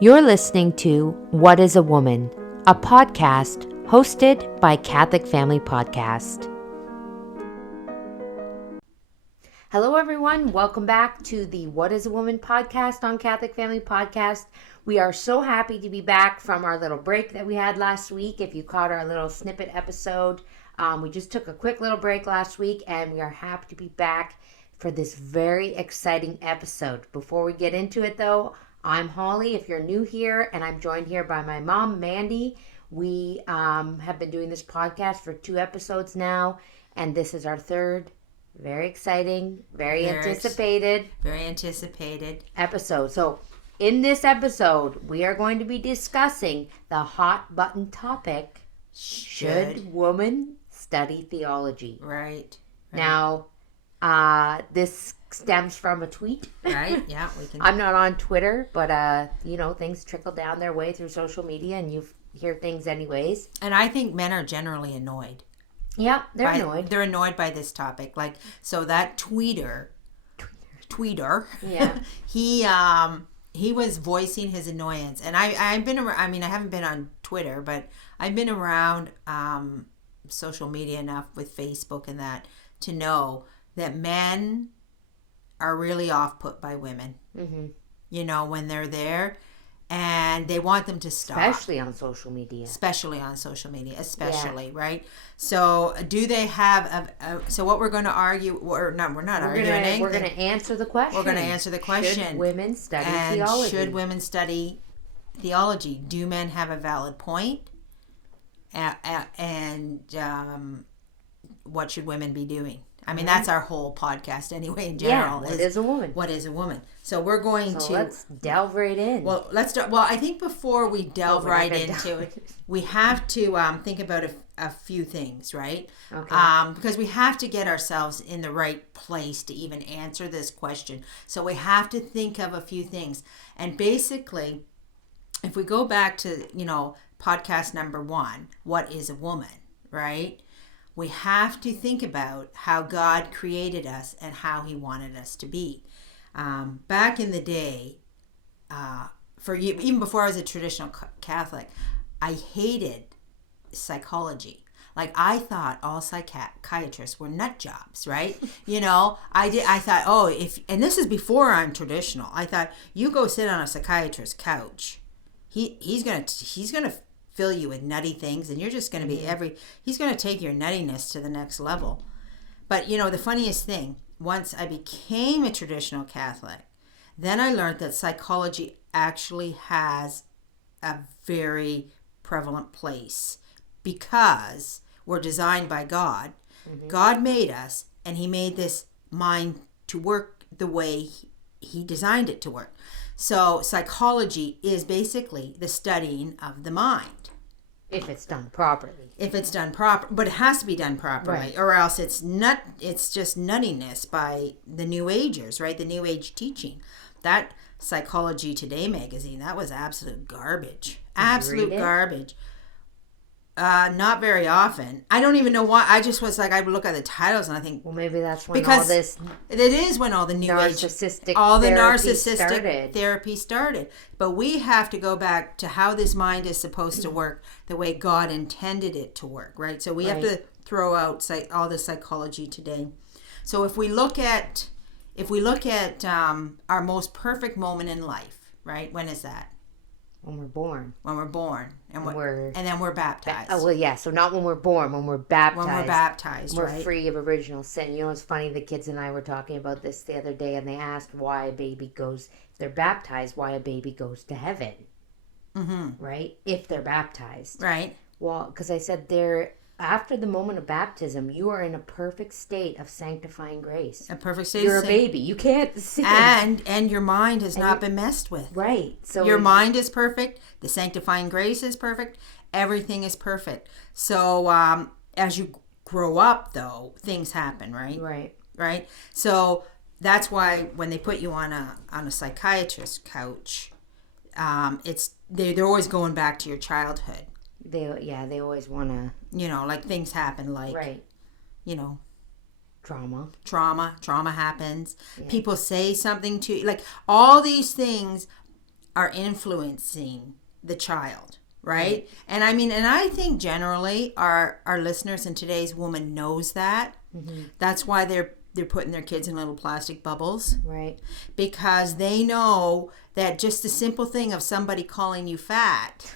You're listening to What is a Woman, a podcast hosted by Catholic Family Podcast. Hello, everyone. Welcome back to the What is a Woman podcast on Catholic Family Podcast. We are so happy to be back from our little break that we had last week. If you caught our little snippet episode, we just took a quick little break last week, and we are happy to be back for this very exciting episode. Before we get into it, though, I'm Holly, if you're new here, and I'm joined here by my mom, Mandy. We have been doing this podcast for 2 episodes now, and this is our third. Very exciting, very anticipated episode. So, in this episode, we are going to be discussing the hot button topic, should women study theology? Right. Now, this stems from a tweet. Right, yeah. I'm not on Twitter, but, things trickle down their way through social media, and you hear things anyways. And I think men are generally annoyed. Yeah, they're annoyed. They're annoyed by this topic. So that tweeter, yeah, he was voicing his annoyance. And I've been around, I haven't been on Twitter, but I've been around social media enough with Facebook and that to know that men are really off-put by women. Mm-hmm. When they're there. And they want them to stop. Especially on social media, right? So do they have so what we're going to argue, we're not arguing anything. We're going to answer the question. Should women study theology? Should women study theology? Do men have a valid point? And what should women be doing? That's our whole podcast anyway in general. Yeah, what is a woman? What is a woman? So we're going to... let's delve right in. Well, let's start. Well, I think before we delve into it, we have to think about a few things, right? Okay. Because we have to get ourselves in the right place to even answer this question. So we have to think of a few things. And basically, if we go back to, podcast number 1, what is a woman, right? We have to think about how God created us and how he wanted us to be. Back in the day, even before I was a traditional Catholic, I hated psychology. I thought all psychiatrists were nut jobs, right? I thought, and this is before I'm traditional. I thought, you go sit on a psychiatrist's couch. He's gonna fill you with nutty things, and you're just going to be he's going to take your nuttiness to the next level. But the funniest thing, once I became a traditional Catholic, then I learned that psychology actually has a very prevalent place because we're designed by God. Mm-hmm. God made us, and he made this mind to work the way he designed it to work. So psychology is basically the studying of the mind. If it's done properly. But it has to be done properly, right. Or else it's just nuttiness by the New Agers, right? The New Age teaching. That Psychology Today magazine, that was absolute garbage. Absolute garbage. Not very often. I don't even know why. I just was I would look at the titles and I think, well, maybe that's when all this. It is when all the new narcissistic therapy started. But we have to go back to how this mind is supposed to work, the way God intended it to work, right? So we have to throw out all the Psychology Today. So if we look at our most perfect moment in life, right? When is that? When we're born. And then we're baptized. So not when we're born, when we're baptized. We're right? free of original sin. It's funny, the kids and I were talking about this the other day, and they asked why a baby goes, if they're baptized, why a baby goes to heaven. Mm-hmm. Right? If they're baptized. Right. Well, because I said after the moment of baptism, you are in a perfect state of sanctifying grace. A perfect state. You're a baby. You can't sin. And your mind has not been messed with. Right. So your mind is perfect. The sanctifying grace is perfect. Everything is perfect. So as you grow up, though, things happen, right? Right. Right. So that's why when they put you on a psychiatrist's couch, they're always going back to your childhood. They always want to... things happen, right. Trauma happens. Yeah. People say something to you. All these things are influencing the child, right? And I think generally our listeners and today's woman knows that. That's why they're putting their kids in little plastic bubbles. Right. Because they know that just the simple thing of somebody calling you fat.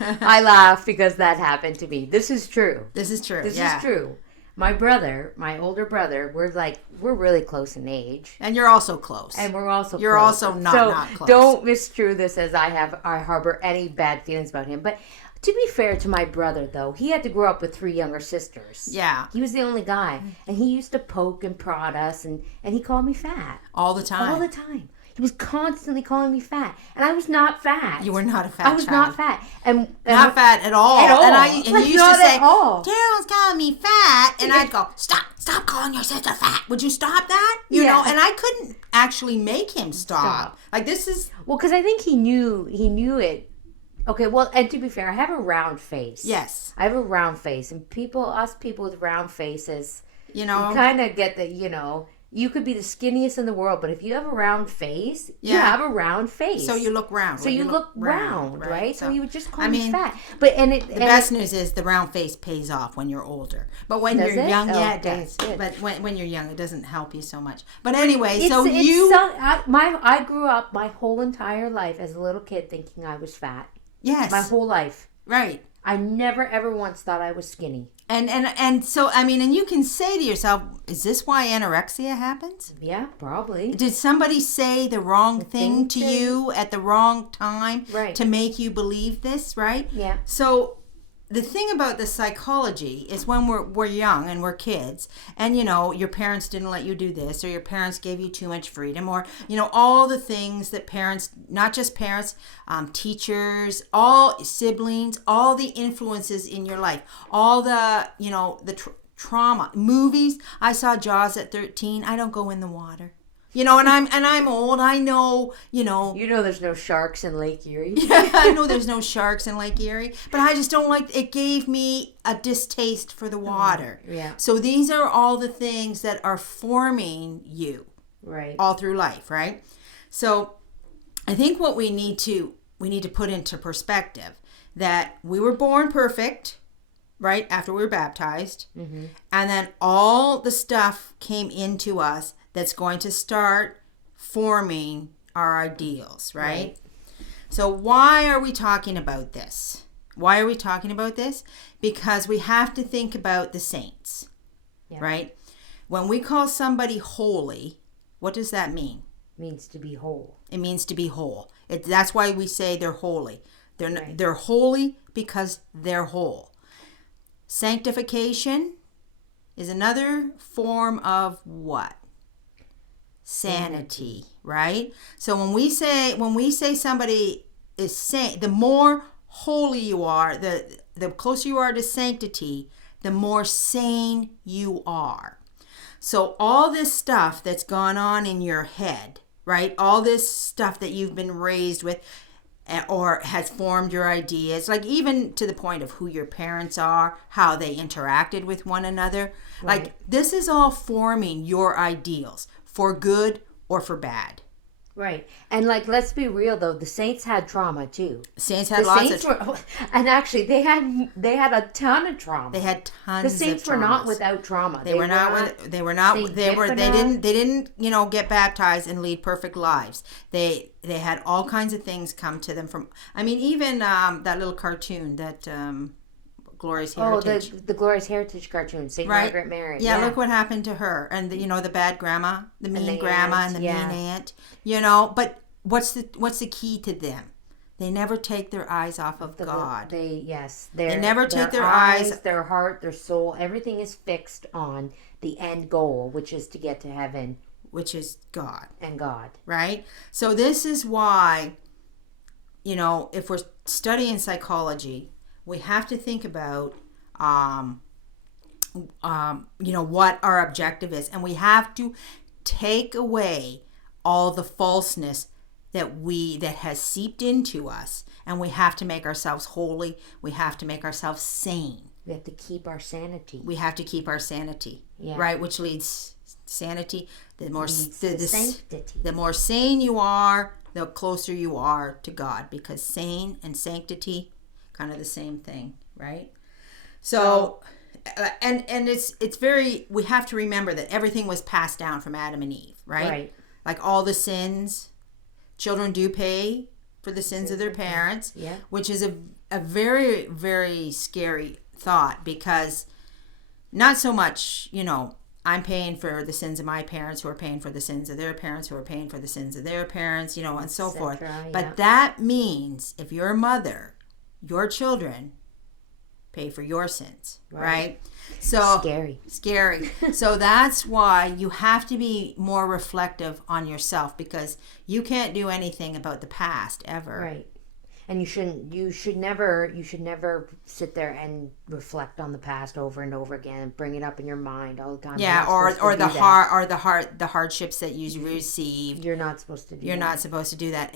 I laugh because that happened to me. This is true. This is true. This is true. My brother, my older brother, we're really close in age. And you're also close. And we're also You're close. also not close. Don't misconstrue this as I harbor any bad feelings about him. But to be fair to my brother, though, he had to grow up with 3 younger sisters. Yeah. He was the only guy. And he used to poke and prod us, and he called me fat. All the time. All the time. He was constantly calling me fat. And I was not fat. You were not a fat child. I was not fat. And not fat at all. At all. And you used to say, all. Daryl's calling me fat. And I'd go, stop calling your sister fat. Would you stop that? You know, and I couldn't actually make him stop. Like, this is... Well, because I think he knew it. Okay, well, and to be fair, I have a round face. Yes. I have a round face. And us people with round faces, you know, you kind of get that, you could be the skinniest in the world, but if you have a round face, you have a round face. So you look round. So you look round, right? So you would just call me fat. But the best news is the round face pays off when you're older. But when you're young, it does. But when you're young, it doesn't help you so much. But anyway, I grew up my whole entire life as a little kid thinking I was fat. Yes. My whole life. Right. I never ever once thought I was skinny. And so, and you can say to yourself, is this why anorexia happens? Yeah, probably. Did somebody say the wrong thing to you at the wrong time to make you believe this, right? Yeah. So the thing about the psychology is when we're young and we're kids and, your parents didn't let you do this or your parents gave you too much freedom or, all the things that parents, not just parents, teachers, all siblings, all the influences in your life, all the, trauma. Movies. I saw Jaws at 13. I don't go in the water. And I'm old. I know, there's no sharks in Lake Erie. Yeah, I know there's no sharks in Lake Erie, but I just don't like, it gave me a distaste for the water. Yeah. So these are all the things that are forming you. Right. All through life, right? So I think what we need to put into perspective that we were born perfect, right? After we were baptized. Mm-hmm. And then all the stuff came into us that's going to start forming our ideals, right? So why are we talking about this? Why are we talking about this? Because we have to think about the saints, right? When we call somebody holy, what does that mean? It means to be whole. It means to be whole. That's why we say they're holy. They're holy because they're whole. Sanctification is another form of what? Sanity, right? So when we say somebody is saint, the more holy you are, the closer you are to sanctity, the more sane you are. So all this stuff that's gone on in your head, right? All this stuff that you've been raised with or has formed your ideas, like even to the point of who your parents are, how they interacted with one another. Right. Like this is all forming your ideals for good or for bad. Right. And let's be real though, the saints had trauma too. Saints had lots of trauma. And actually they had a ton of trauma. They had tons of The saints were not without trauma. They didn't, get baptized and lead perfect lives. They had all kinds of things come to them from, even that little cartoon that Glorious Heritage. Oh, the Glorious Heritage cartoon, St. Margaret Mary. Yeah, look what happened to her. And the bad grandma, the mean grandma and the mean aunt. But what's the key to them? They never take their eyes off of God. They never take their eyes, their heart, their soul, everything is fixed on the end goal, which is to get to heaven. Which is God. And God. Right? So this is why, if we're studying psychology, we have to think about, what our objective is. And we have to take away all the falseness that has seeped into us. And we have to make ourselves holy. We have to make ourselves sane. We have to keep our sanity. We have to keep our sanity. Yeah. Right? Which leads sanity, the more sanctity. the more sane you are, the closer you are to God, because sane and sanctity, kind of the same thing, right? So and it's very, we have to remember that everything was passed down from Adam and Eve, right? Right. Like all the sins, children do pay for the sins of their parents, Yeah. which is a very, very scary thought, because not so much, I'm paying for the sins of my parents, who are paying for the sins of their parents, who are paying for the sins of their parents, and so forth. But that means if you're a mother, your children pay for your sins, right? So scary. So that's why you have to be more reflective on yourself, because you can't do anything about the past ever. Right. And you should never sit there and reflect on the past over and over again and bring it up in your mind all the time. Yeah, or the hardships that you received. You're not supposed to do that. You're not supposed to do that.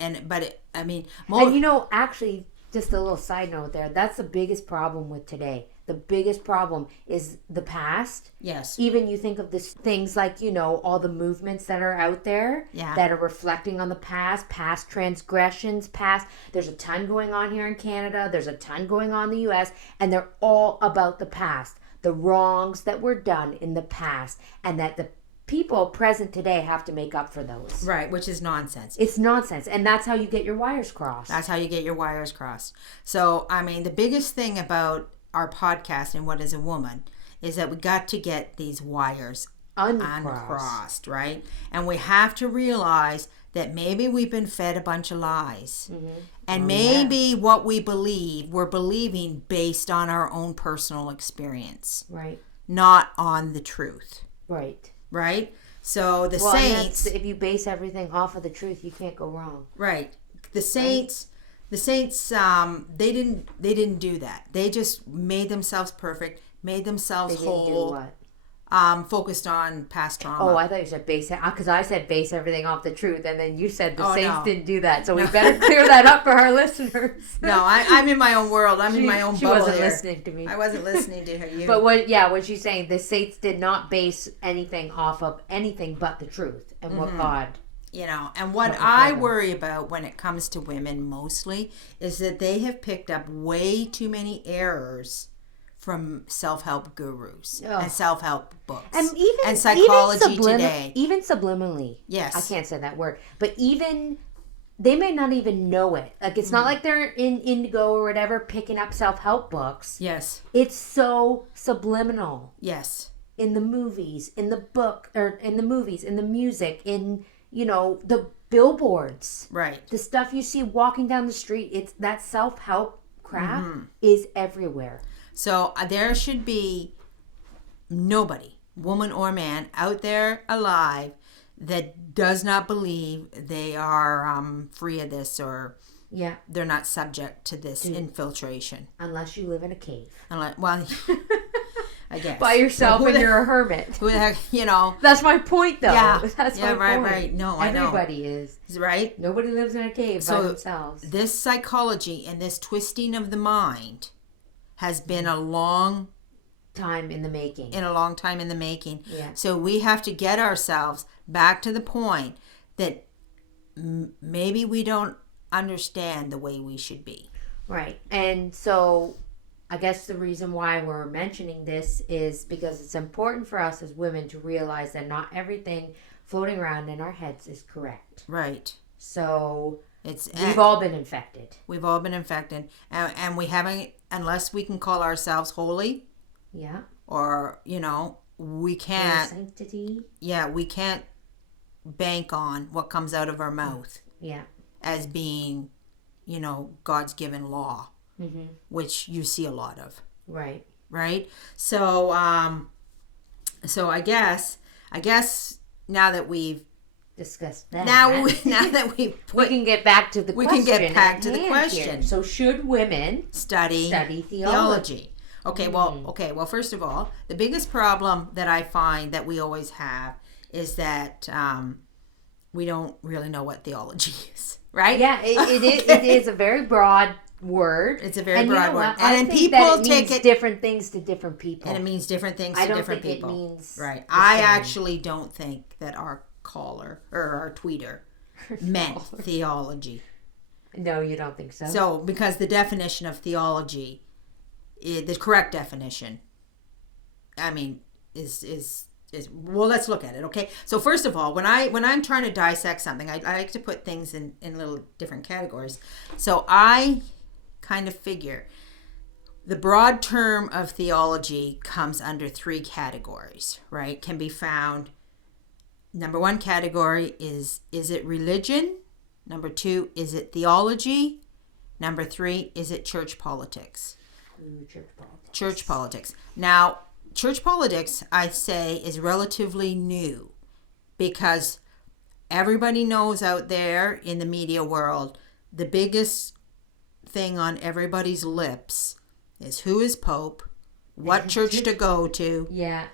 Actually, just a little side note there, that's the biggest problem with today. The biggest problem is the past. Yes. Even you think of things like, all the movements that are out there that are reflecting on the past transgressions, there's a ton going on here in Canada, there's a ton going on in the US, and they're all about the past, the wrongs that were done in the past, and that the people present today have to make up for those. Right, which is nonsense. It's nonsense, and that's how you get your wires crossed. So, the biggest thing about our podcast and What is a Woman is that we got to get these wires uncrossed, right? And we have to realize that maybe we've been fed a bunch of lies. Mm-hmm. And maybe what we believe, we're believing based on our own personal experience. Right. Not on the truth. Right. So the saints, if you base everything off of the truth, you can't go wrong. Right. The saints, they didn't do that. They just made themselves perfect, made themselves whole. Do what? Focused on past trauma. Oh, I thought you said base, because I said base everything off the truth, and then you said the saints didn't do that. So we better clear that up for our listeners. No, I'm in my own world. I'm in my own bubble. She wasn't listening to me. I wasn't listening to her. You. But what she's saying, the saints did not base anything off of anything but the truth and what God. And what I worry about when it comes to women mostly is that they have picked up way too many errors from self-help gurus and self-help books and psychology today. Even subliminally. Yes. I can't say that word. But even, they may not even know it. Like, it's not like they're in Indigo or whatever picking up self-help books. Yes. It's so subliminal. Yes. In the movies, in the book, or in the movies, in the music, in, the billboards. Right. The stuff you see walking down the street, it's that self-help crap is everywhere. So there should be nobody, woman or man, out there alive that does not believe they are free of this, or they're not subject to this infiltration. Unless you live in a cave. I guess. By yourself and you're a hermit. Who the heck, That's my point, though. Yeah. That's my point. Right. No, I know. Everybody is. Right? Nobody lives in a cave by themselves. This psychology and this twisting of the mind has been a long time in the making. Yeah. So we have to get ourselves back to the point that maybe we don't understand the way we should be. Right. And so I guess the reason why we're mentioning this is because it's important for us as women to realize that not everything floating around in our heads is correct. Right. So we've all been infected. And we haven't, unless we can call ourselves holy. Yeah. Or, we can't. Sanctity. Yeah, we can't bank on what comes out of our mouth. Yeah. As being, God's given law, which you see a lot of. Right. Right. So, I guess now that we've discussed that. Now that we can get back to the question. Here. So should women study theology? Okay, well, first of all, the biggest problem that I find that we always have is that we don't really know what theology is, right? Yeah, it is a very broad word. It's a very and broad you know word. What? And I then think people that it take means it different things to different people. And it means different things to different people. I don't think it means right. the I same. actually don't think that our caller or our tweeter meant theology. No, you don't think so? So, because the definition of theology, the correct definition, I mean, is well, let's look at it, okay? So first of all, when I'm trying to dissect something, I like to put things in little different categories. So I kind of figure the broad term of theology comes under 3 categories, right? Can be found. Number 1 category is it religion? Number 2, is it theology? Number 3, is it church politics? Church politics. Church politics. Now, church politics, I say, is relatively new because everybody knows out there in the media world, the biggest thing on everybody's lips is who is Pope, what church to go to, yeah,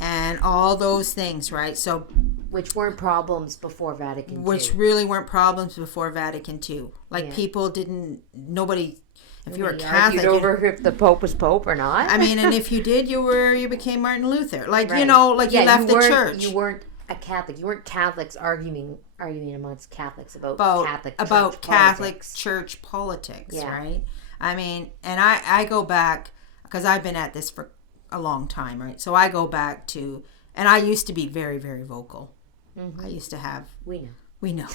and all those things, right? So, which weren't problems before Vatican II. Which really weren't problems before Vatican II. Like people nobody. If you were Catholic, over if the Pope was Pope or not. I mean, and if you did, you became Martin Luther. Like right. you left the church. You weren't a Catholic. You weren't Catholics arguing amongst Catholics about Catholic church politics, right? I mean, and I go back because I've been at this for a long time, right? So I go back to, and I used to be very, very vocal. Mm-hmm. I used to have. We know.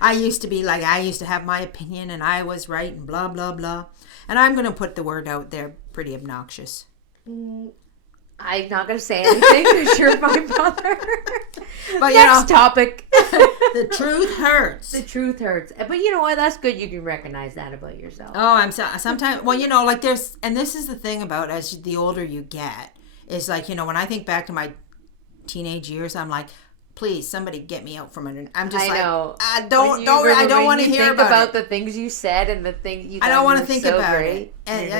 I used to have my opinion and I was right and blah, blah, blah. And I'm going to put the word out there, pretty obnoxious. I'm not going to say anything because you're my brother. But Next topic. The truth hurts. The truth hurts. But you know what? That's good. You can recognize that about yourself. Oh, sometimes, and this is the thing about as the older you get, is like, when I think back to my teenage years, I'm like, please, somebody get me out from under. I'm just I don't want to hear about the things you said and the things you. I don't want to think about it. And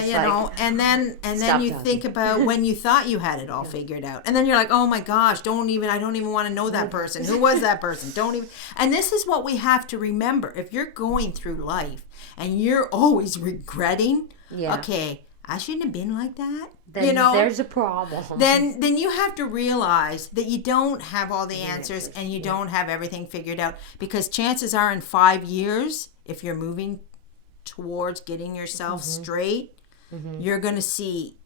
and then you think about when you thought you had it all figured out, and then you're like, oh my gosh, I don't even want to know that person. Who was that person? Don't even. And this is what we have to remember. If you're going through life and you're always regretting, okay, I shouldn't have been like that. Then there's a problem. Then you have to realize that you don't have all the answers and you don't have everything figured out, because chances are in 5 years, if you're moving towards getting yourself straight, you're going to see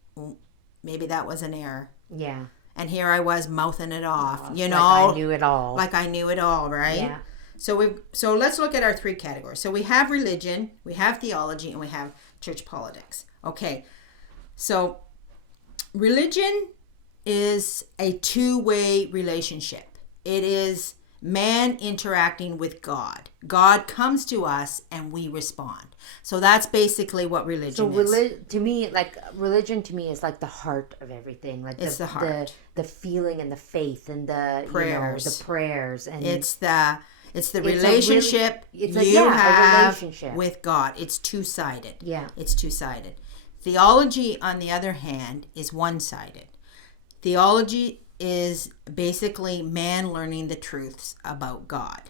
maybe that was an error. Yeah. And here I was mouthing it off, Like I knew it all. Like I knew it all, right? Yeah. So let's look at our 3 categories. So we have religion, we have theology, and we have church politics. Okay. So religion is a 2-way relationship. It is man interacting with God. God comes to us and we respond. So that's basically what religion is. Religion to me is like the heart of everything. Like it's the heart. The feeling and the faith and the prayers. The prayers. And it's the relationship you have with God. It's two-sided. Yeah. It's two-sided. Theology, on the other hand, is one-sided. Theology is basically man learning the truths about God.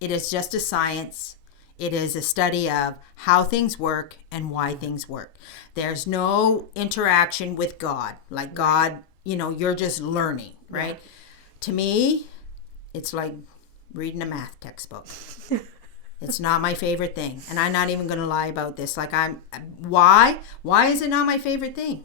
It is just a science. It is a study of how things work and why things work. There's no interaction with God. Like God, you're just learning, right? Yeah. To me, it's like reading a math textbook. It's not my favorite thing. And I'm not even going to lie about this. Why is it not my favorite thing?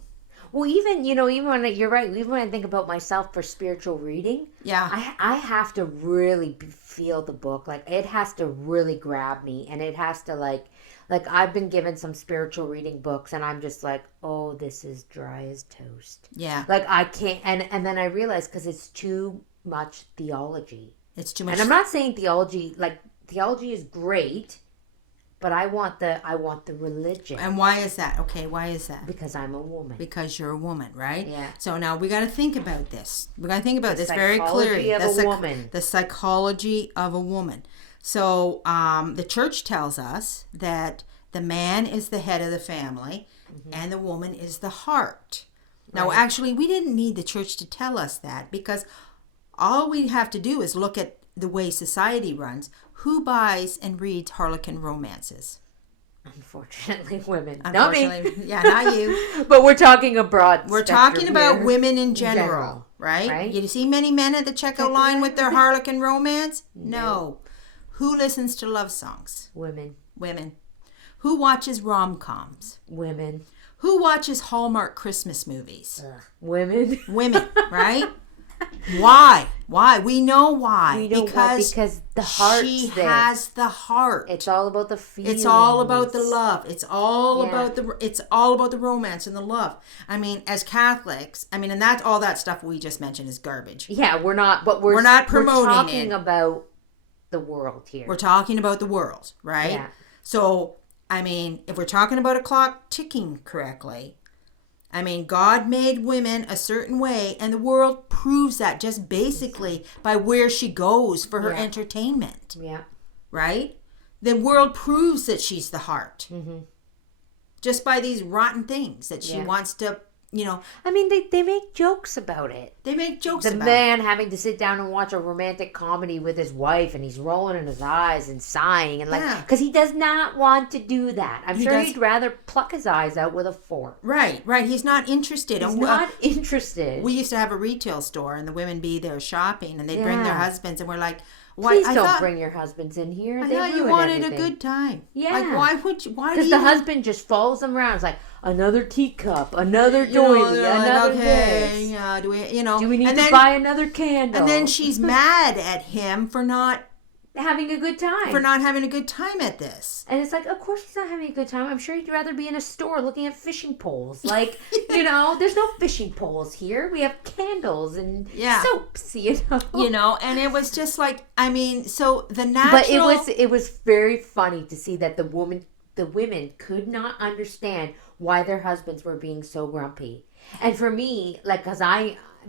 Well, even when you're right, even when I think about myself for spiritual reading, I have to really feel the book. Like it has to really grab me, and it has to like I've been given some spiritual reading books, and I'm just like, oh, this is dry as toast. Yeah. Like I can't, and then I realize because it's too much theology. It's too much. And I'm not saying theology is great, but I want the religion. And why is that? Okay, why is that? Because I'm a woman. Because you're a woman, right? Yeah. So now we got to think about this. We got to think about this very clearly. The psychology of a woman. So the church tells us that the man is the head of the family, and the woman is the heart. Now, actually, we didn't need the church to tell us that, because all we have to do is look at the way society runs. Who buys and reads Harlequin romances? Unfortunately, women. Unfortunately, Not me. yeah, not you. But we're talking a broad We're spectrum talking about here. women in general, right? You see many men at the checkout line with their harlequin romance? No. Who listens to love songs? Women. Women. Who watches rom-coms? Women. Who watches Hallmark Christmas movies? Women. Women, right? Why? Why? We know why. We know because the heart. She has the heart. It's all about the feelings. It's all about the love. It's all about the romance and the love. I mean, as Catholics, I mean, and that's all that stuff we just mentioned is garbage. Yeah, we're not promoting we're talking about the world here. We're talking about the world, right? Yeah. So, I mean, if we're talking about a clock ticking correctly, I mean, God made women a certain way, and the world proves that just basically by where she goes for her entertainment. Yeah. Right? The world proves that she's the heart. Mm-hmm. Just by these rotten things that she wants to, I mean, they make jokes about it. They make jokes about it. The man having to sit down and watch a romantic comedy with his wife, and he's rolling in his eyes and sighing, and because he does not want to do that. I'm sure he'd rather pluck his eyes out with a fork. Right. He's not interested. He's not interested. We used to have a retail store, and the women be there shopping, and they'd bring their husbands, and we're like, why? Please don't bring your husbands in here. I thought you wanted a good time. Yeah. Like, why would you? Why? Because the husband just follows them around. It's like, another teacup, another doily, another this. Yeah, do we need to buy another candle? And then she's mad at him for not having a good time. For not having a good time at this. And it's like, of course he's not having a good time. I'm sure he'd rather be in a store looking at fishing poles. Like, there's no fishing poles here. We have candles and soaps, and it was just like, I mean, so the natural... But it was very funny to see that the women could not understand why their husbands were being so grumpy. And for me, like, because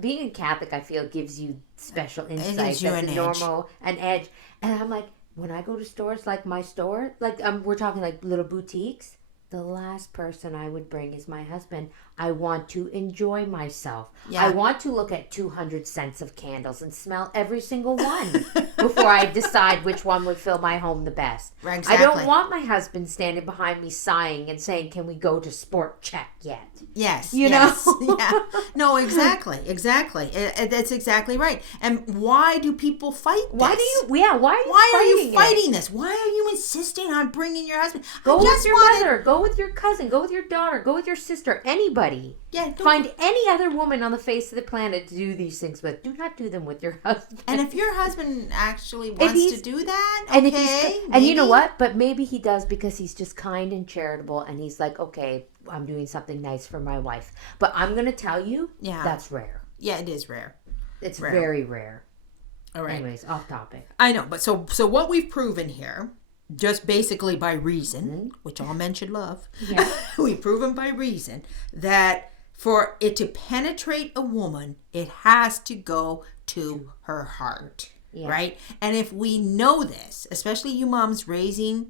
being a Catholic, I feel, gives you special insight. An edge. And I'm like, when I go to stores like my store, like we're talking like little boutiques, the last person I would bring is my husband. I want to enjoy myself. Yeah. I want to look at 200 scents of candles and smell every single one before I decide which one would fill my home the best. Right, exactly. I don't want my husband standing behind me sighing and saying, can we go to Sport Check yet? Yes. You know? Yeah. No, exactly. That's exactly right. And why do people fight this? Why are you fighting this? Why are you insisting on bringing your husband? Go with your mother. Go with your cousin. Go with your daughter. Go with your sister. Anybody. Yeah. Find any other woman on the face of the planet to do these things with. Do not do them with your husband. And if your husband actually wants to do that, and you know what? But maybe he does because he's just kind and charitable, and he's like, okay, I'm doing something nice for my wife. But I'm going to tell you, that's rare. Yeah, it is rare. It's very rare. All right. Anyways, off topic. I know, but so what we've proven here, just basically by reason, which all men should love, we've proven by reason that for it to penetrate a woman, it has to go to her heart, right? And if we know this, especially you moms raising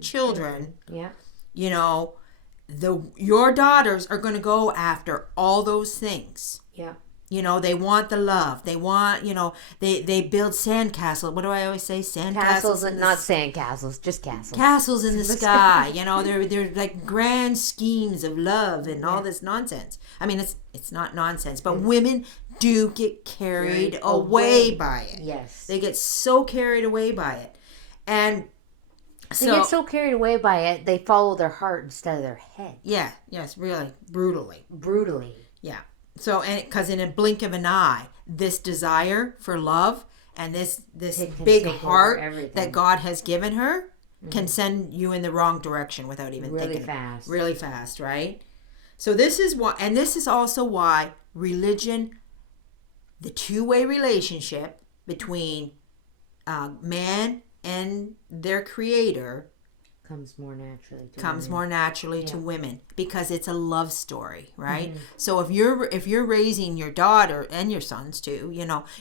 children, your daughters are going to go after all those things. Yeah. They want the love. They want, they build sandcastles. What do I always say? Castles and not sandcastles, just castles. Castles in the sky. They're like grand schemes of love and all this nonsense. I mean, it's not nonsense, but women do get carried away by it. Yes. They get so carried away by it. And they get so carried away by it, they follow their heart instead of their head. Yeah. Yes, really. Brutally. Yeah. So, and because in a blink of an eye, this desire for love and this big heart that God has given her can send you in the wrong direction without even thinking. Really fast, right? So this is why, and this is also why religion, the two-way relationship between man and their creator, comes more naturally to women because it's a love story, right? Mm-hmm. So if you're raising your daughter and your sons too,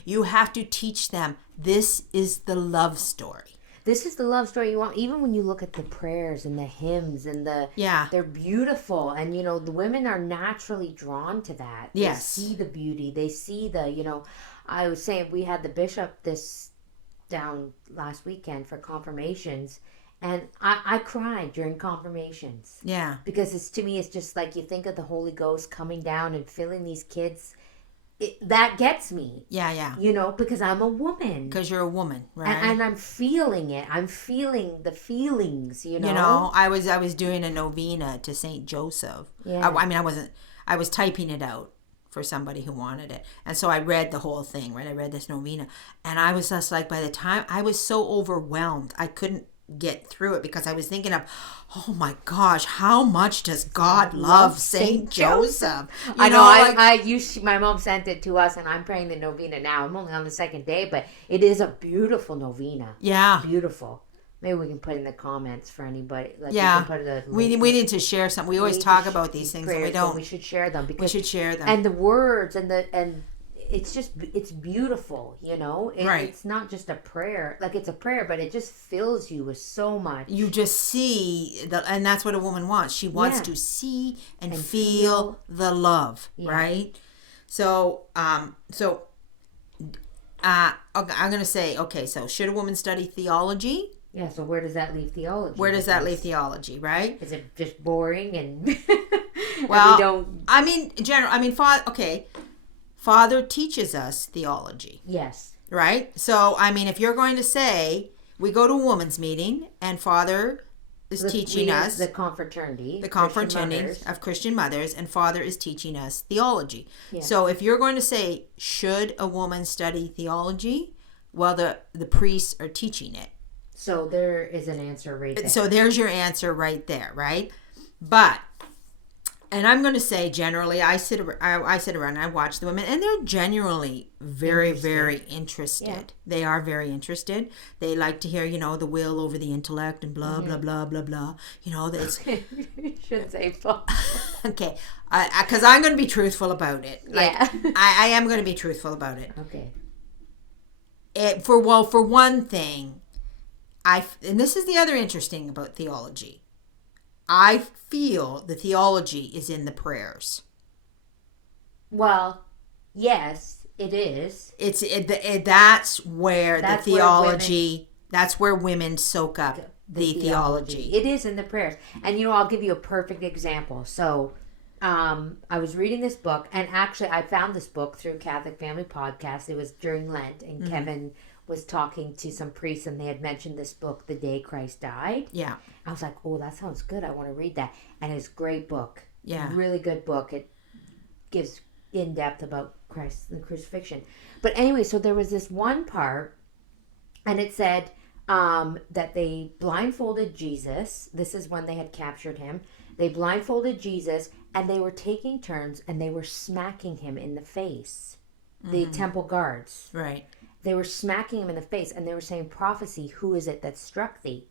you have to teach them this is the love story. This is the love story you want. Even when you look at the prayers and the hymns and they're beautiful, and the women are naturally drawn to that. Yes, they see the beauty. They see the I was saying we had the bishop down last weekend for confirmations. And I cried during confirmations. Yeah. Because to me, it's just like you think of the Holy Ghost coming down and filling these kids. That gets me. Yeah. Because I'm a woman. Because you're a woman, right? And I'm feeling it. I'm feeling the feelings, I was doing a novena to Saint Joseph. Yeah. I was typing it out for somebody who wanted it. And so I read the whole thing, right? I read this novena. And I was just like, by the time, I was so overwhelmed, I couldn't get through it because I was thinking of, oh my gosh, how much does God love Saint Joseph? I know. My mom sent it to us, and I'm praying the novena now. I'm only on the second day, but it is a beautiful novena. Yeah. Beautiful. Maybe we can put in the comments for anybody. Yeah. We need to share some. We always talk about these things, and we don't. We should share them. We should share them. And the words and it's beautiful, Right. It's not just a prayer. Like, it's a prayer, but it just fills you with so much. You just see and that's what a woman wants. She wants to see and feel the love, right? So, I'm going to say, okay, so should a woman study theology? Yeah, so where does that leave theology? Where does that leave theology, right? Is it just boring and well, Father teaches us theology. Yes. Right? So, if you're going to say, we go to a woman's meeting and Father is teaching us the confraternity of Christian mothers, and Father is teaching us theology. Yeah. So if you're going to say, should a woman study theology? Well, the priests are teaching it. So there is an answer right there. So there's your answer right there, right? But, and I'm going to say generally, I sit around and I watch the women, and they're generally very, very interested. Yeah. They are very interested. They like to hear, the will over the intellect and blah, blah, blah, blah, blah. That's... You shouldn't say blah. Okay. Because I'm going to be truthful about it. I am going to be truthful about it. Okay. For one thing, and this is the other interesting about theology. I feel the theology is in the prayers. Well, yes, it is. That's where the theology. That's where women soak up the theology. It is in the prayers, and I'll give you a perfect example. So, I was reading this book, and actually, I found this book through Catholic Family Podcast. It was during Lent, and Kevin was talking to some priests, and they had mentioned this book, The Day Christ Died. Yeah. I was like, oh, that sounds good. I want to read that. And it's a great book. Yeah. Really good book. It gives in-depth about Christ and crucifixion. But anyway, so there was this one part, and it said that they blindfolded Jesus. This is when they had captured him. They blindfolded Jesus, and they were taking turns, and they were smacking him in the face. The temple guards. Right. They were smacking him in the face, and they were saying, prophecy, who is it that struck thee?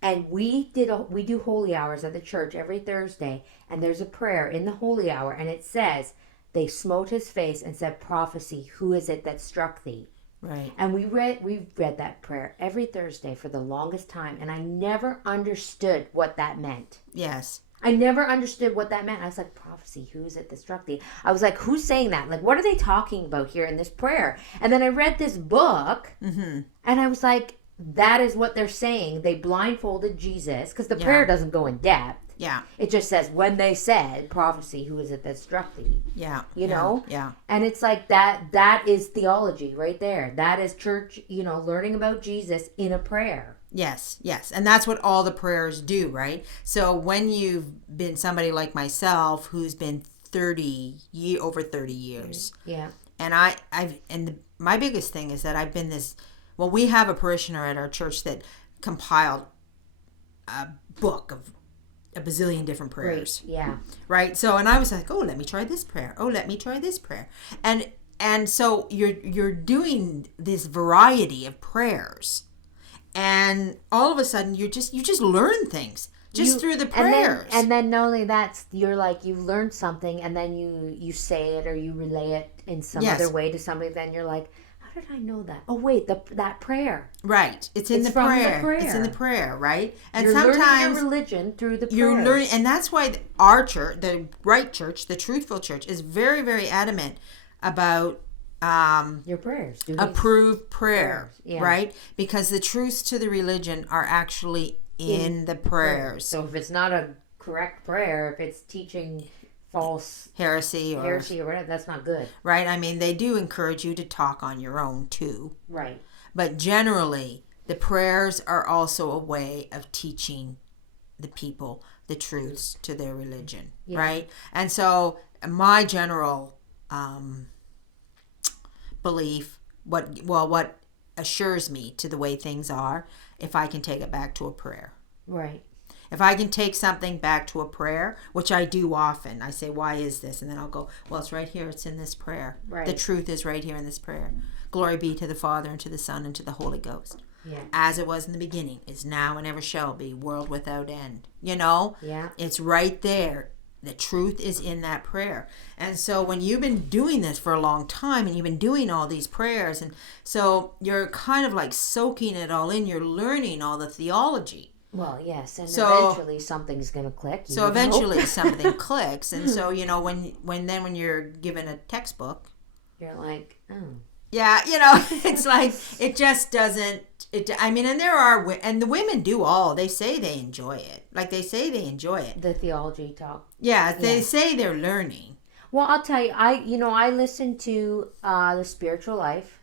And we do holy hours at the church every Thursday, and there's a prayer in the holy hour, and it says, they smote his face and said, prophecy, who is it that struck thee? Right. And we read that prayer every Thursday for the longest time, and I never understood what that meant. Yes. I never understood what that meant. I was like, prophecy, who is it that struck thee? I was like, who's saying that? Like, what are they talking about here in this prayer? And then I read this book, and I was like, that is what they're saying. They blindfolded Jesus, because the prayer doesn't go in depth. Yeah. It just says, when they said, prophecy, who is it that struck thee? Yeah. Yeah. And it's like that is theology right there. That is church, learning about Jesus in a prayer. Yes. And that's what all the prayers do, right? So when you've been somebody like myself who's been over 30 years. Yeah. And my biggest thing is that I've been we have a parishioner at our church that compiled a book of a bazillion different prayers. Great. Yeah. Right? So, and I was like, oh, let me try this prayer. Oh, let me try this prayer. And so you're doing this variety of prayers. And all of a sudden you just learn things through the prayers. And then not only that, you're like, you learned something, and then you say it or you relay it in some other way to somebody. Then you're like, how did I know that? Oh wait, that prayer. Right. It's in the prayer. It's in the prayer, right? And you're sometimes learning your religion through the prayers. You're learning, and that's why our church, the right church, the truthful church, is very, very adamant about your prayers, approved prayer, yeah. right? Because the truths to the religion are actually in the prayers. So if it's not a correct prayer, if it's teaching false heresy or whatever, that's not good. Right? I mean, they do encourage you to talk on your own too. Right. But generally, the prayers are also a way of teaching the people the truths to their religion, right? And so my general belief, what assures me to the way things are, if I can take it back to a prayer. Right. If I can take something back to a prayer, which I do often, I say, why is this? And then I'll go, well, it's right here. It's in this prayer. Right. The truth is right here in this prayer. Glory be to the Father, and to the Son, and to the Holy Ghost. Yeah. As it was in the beginning, is now, and ever shall be, world without end. You know? Yeah. It's right there. The truth is in that prayer. And so when you've been doing this for a long time, and you've been doing all these prayers, and so you're kind of like soaking it all in, you're learning all the theology. Well, yes, and eventually something's going to click. So eventually something clicks, and so when you're given a textbook, you're like, oh, yeah, it's like it just doesn't. And there are, and the women do all. They say they enjoy it. Like they say they enjoy it. The theology talk. Yeah, they say they're learning. Well, I'll tell you, I listened to The Spiritual Life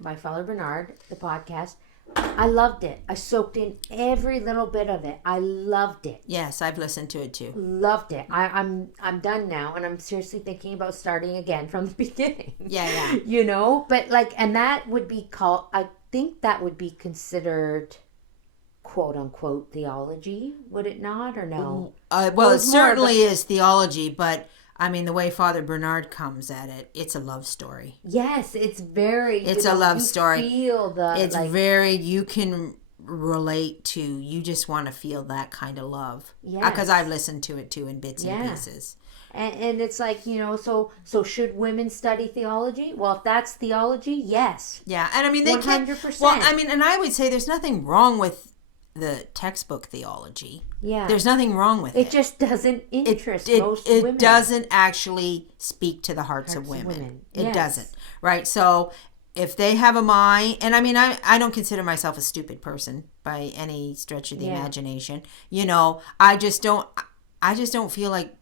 by Father Bernard, the podcast. I loved it. I soaked in every little bit of it. I loved it. Yes, I've listened to it too. Loved it. I'm done now, and I'm seriously thinking about starting again from the beginning. Yeah. But and that would be called. I think that would be considered, quote unquote, theology. Would it not, or no? Well, it certainly is theology, but I mean, the way Father Bernard comes at it, it's a love story. Yes, it's very. It's a love story. It's very. You can relate to. You just want to feel that kind of love. Yeah. Because I've listened to it too in bits and pieces. And it's like, so should women study theology? Well, if that's theology, yes. Yeah, and I mean they 100%. Well, I mean, and I would say there's nothing wrong with the textbook theology. Yeah. There's nothing wrong with it. It just doesn't interest most women. It doesn't actually speak to the hearts of women. It doesn't. Right? So if they have a mind, and I mean, I don't consider myself a stupid person by any stretch of the imagination. I just don't feel like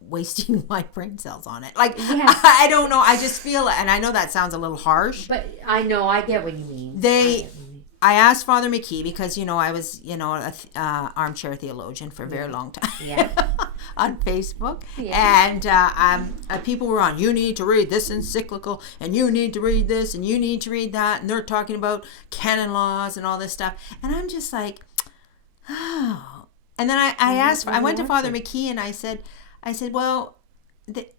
wasting my brain cells on it. Like, I don't know. I just feel, and I know that sounds a little harsh. But I know, I get what you mean. I asked Father McKee because, I was, a armchair theologian for a very long time on Facebook. Yeah. And people were on, you need to read this encyclical, and you need to read this, and you need to read that. And they're talking about canon laws and all this stuff. And I'm just like, oh. And then I went to Father McKee and I said, well,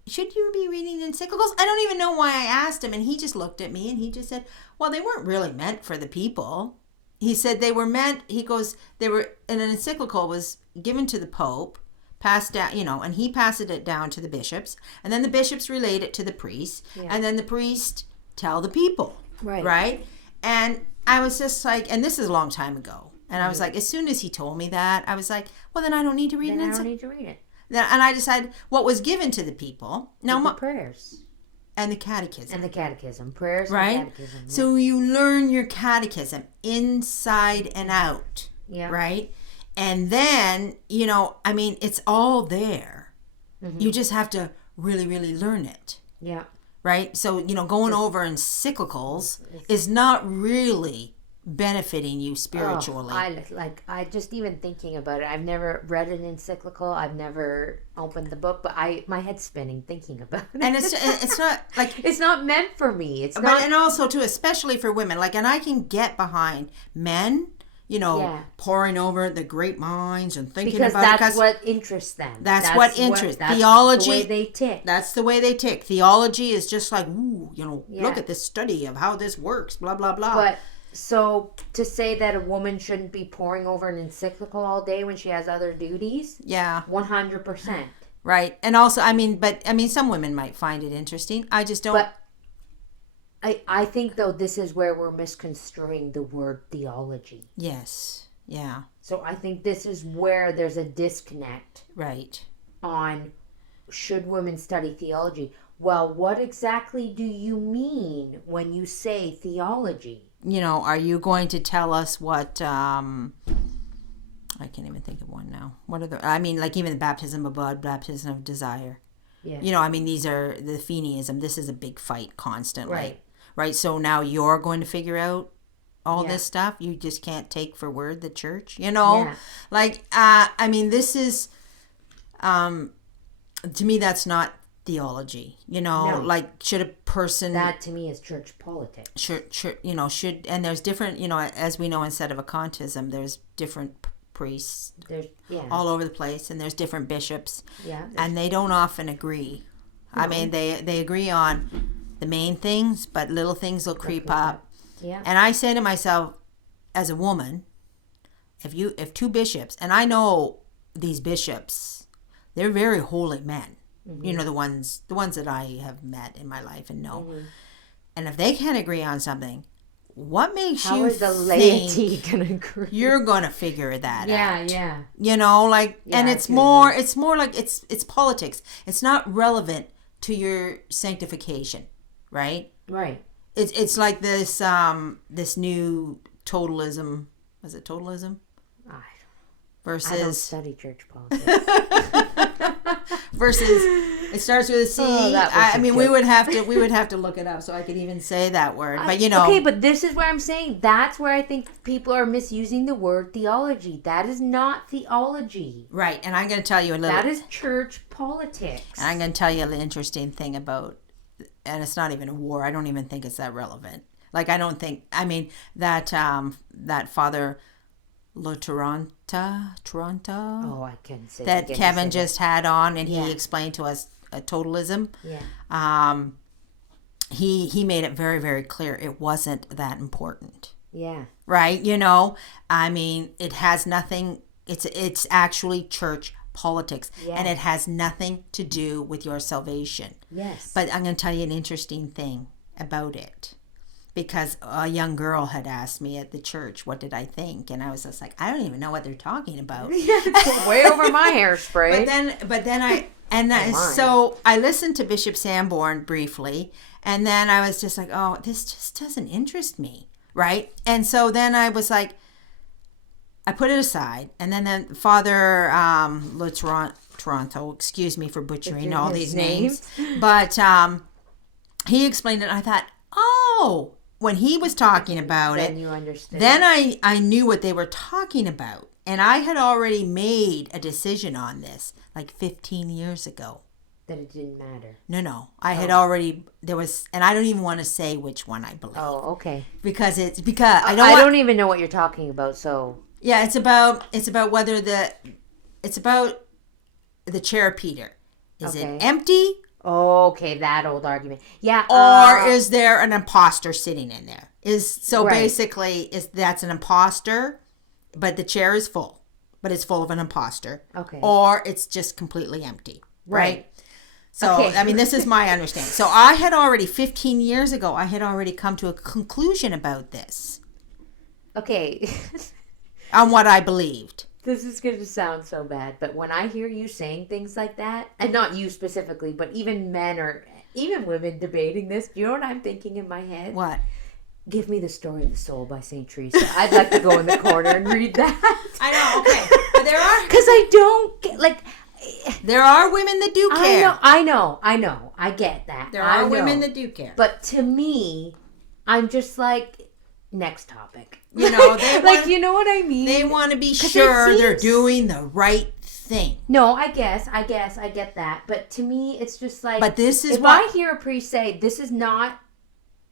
should you be reading encyclicals? I don't even know why I asked him. And he just looked at me and he just said, well, they weren't really meant for the people. He said they were meant, an encyclical was given to the Pope, passed down, and he passed it down to the bishops. And then the bishops relayed it to the priests. Yeah. And then the priests tell the people. Right? And I was just like, and this is a long time ago. And I was like, as soon as he told me that, I was like, well, then I don't need to read it. I don't need to read it. And I decided what was given to the people. Now, the prayers. And the catechism. Prayers right? and catechism. Yeah. So you learn your catechism inside and out. Yeah. Right? And then, it's all there. Mm-hmm. You just have to really, really learn it. Yeah. Right? So, going over encyclicals is not really benefiting you spiritually. I just even thinking about it. I've never read an encyclical. I've never opened the book, but my head's spinning thinking about it. And it's not like it's not meant for me. It's not. But and also too, especially for women. Like, and I can get behind men. Poring over the great minds and thinking because about it. That's what interests them. That's what interests. Theology. That's the way they tick. That's the way they tick. Theology is just like, look at this study of how this works, blah, blah, blah. But so to say that a woman shouldn't be poring over an encyclical all day when she has other duties? Yeah. 100%. Right. And also, some women might find it interesting. I just don't. But I think, though, this is where we're misconstruing the word theology. Yes. Yeah. So I think this is where there's a disconnect. Right. On should women study theology? Well, what exactly do you mean when you say theology? Are you going to tell us what I can't even think of one now. What are the? I mean, like even the baptism of blood, baptism of desire. Yeah. You know, I mean, these are the Feeneyism. This is a big fight constantly. Right. Right. So now you're going to figure out all Yeah. this stuff. You just can't take for word the church. You know, Yeah. like I mean, this is to me that's not theology. You know, No. like should a person That to me is church politics. should and there's different, you know, as we know in sedevacantism, there's different priests There's all over the place, and there's different bishops, there's- and they don't often agree. I mean, they agree on the main things, but little things will creep up. Yeah. And I say to myself, as a woman, if two bishops, and I know these bishops, they're very holy men. You know, the ones that I have met in my life and know. And if they can't agree on something, what makes How you is the think laity gonna agree? you're gonna figure that out? Yeah. You know, like, Yeah, and I it's see what you more like it's politics. It's not relevant to your sanctification, right? Right. It's like this this new totalism. Was it totalism? I don't Versus study church politics. versus it starts with a C. Oh, that was I a mean, joke. we would have to look it up so I could even say that word. But you know, Okay, but this is where I'm saying that's where I think people are misusing the word theology. That is not theology. right? And I'm going to tell you a little. That is church politics. And I'm going to tell you an interesting thing about, and it's not even a war. I don't even think it's that relevant. Like I don't think. I mean that Father Toronto. Oh, I couldn't say That again, Kevin you said just had on, and Yeah. he explained to us totalism. that. Yeah. He made it very, very clear it wasn't that important, Yeah. right? You know, I mean, it has nothing. It's actually church politics, and Yeah. it has nothing to do with your salvation. Yes. But I'm going to tell you an interesting thing about it. Because a young girl had asked me at the church, what did I think? And I was just like, I don't even know what they're talking about. It's way over my hairspray. But then so I listened to Bishop Sanborn briefly, and then I was just like, oh, this just doesn't interest me, right? And so then I was like, I put it aside, and then Father Toronto, excuse me for butchering all his these names, but he explained it. And I thought, oh, when he was talking about Then it, you understood. then I knew what they were talking about. And I had already made a decision on this like 15 years ago. That it didn't matter. No. I had already, and I don't even want to say which one I believe. Oh, okay. Because I don't even know what you're talking about, so. Yeah, it's about whether it's about the chair of Peter. Is Okay. it empty? Okay, that old argument. Yeah. Or is there an imposter sitting in there? Right. Basically that's an imposter, but the chair is full, but it's full of an imposter. Okay. Or it's just completely empty. Right. So, Okay. I mean, this is my understanding. So I had already 15 years ago, I had already come to a conclusion about this Okay. on what I believed. This is going to sound so bad, but when I hear you saying things like that, and not you specifically, but even men or even women debating this, do you know what I'm thinking in my head? What? Give me the Story of the Soul by St. Teresa. I'd like to go in the corner and read that. I know, okay. But Because I don't get, like... there are women that do care. I know. I get that. There are women that do care. But to me, I'm just like, next topic. You know, you know what I mean? They want to be 'Cause sure it they're seems- doing the right thing. No, I guess, I get that. But to me, it's just like... But this is if what... I hear a priest say, this is not...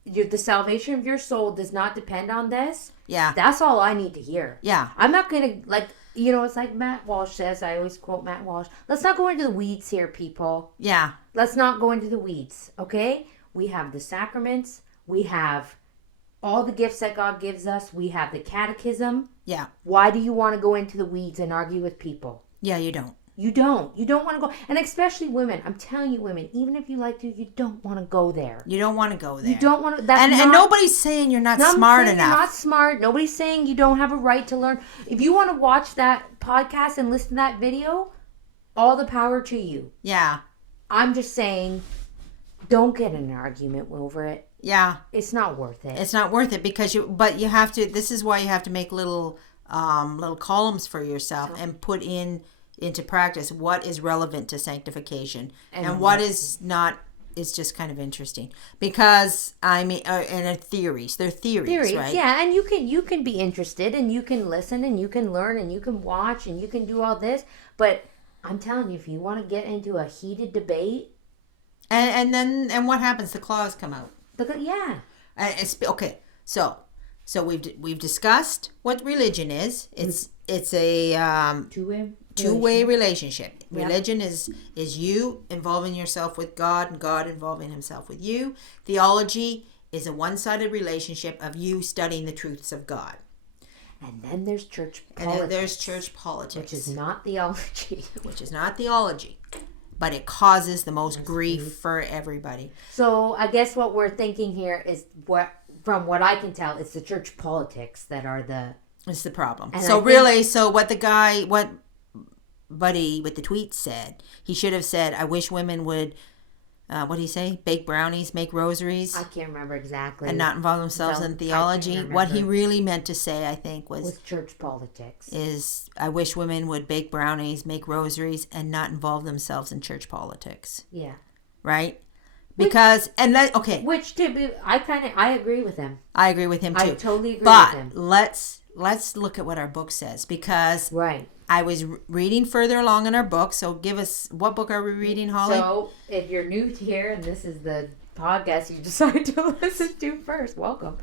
the salvation of your soul does not depend on this. Yeah. That's all I need to hear. Yeah. I'm not going to, like... You know, it's like Matt Walsh says. I always quote Matt Walsh. Let's not go into the weeds here, people. Yeah. Let's not go into the weeds, okay? We have the sacraments. We have all the gifts that God gives us. We have the catechism. Yeah. Why do you want to go into the weeds and argue with people? Yeah, you don't. You don't. You don't want to go. And especially women. I'm telling you, women, even if you like to, you don't want to go there. You don't want to go there. You don't want to. And nobody's saying you're not smart enough. You're not smart. Nobody's saying you don't have a right to learn. If you want to watch that podcast and listen to that video, all the power to you. Yeah. I'm just saying, don't get in an argument over it. Yeah. It's not worth it. It's not worth it because you have to, this is why you have to make little little columns for yourself and put into practice what is relevant to sanctification and what is not. Is just kind of interesting because and theories. They're theories, right? Yeah, and you can be interested and you can listen and you can learn and you can watch and you can do all this. But I'm telling you, if you want to get into a heated debate, and what happens? The claws come out. Yeah. Okay. So we've discussed what religion is. It's a two-way relationship. Yep. Religion is you involving yourself with God and God involving himself with you. Theology is a one-sided relationship of you studying the truths of God. And then there's church politics. And then there's church politics. Which is not theology. Which is not theology. But it causes the most grief for everybody. So I guess what we're thinking here is, from what I can tell, it's the church politics that are it's the problem. And so what Buddy with the tweet said, he should have said, I wish women would, what did he say? Bake brownies, make rosaries. I can't remember exactly. And not involve themselves in theology. What he really meant to say, I think, was church politics. Is, I wish women would bake brownies, make rosaries, and not involve themselves in church politics. Yeah. Right? Because, Which, I agree with him. I agree with him, too. I totally agree with him. But let's look at what our book says, because... Right. I was reading further along in our book, so give us, what book are we reading, Holly? So, if you're new here and this is the podcast you decide to listen to first, welcome.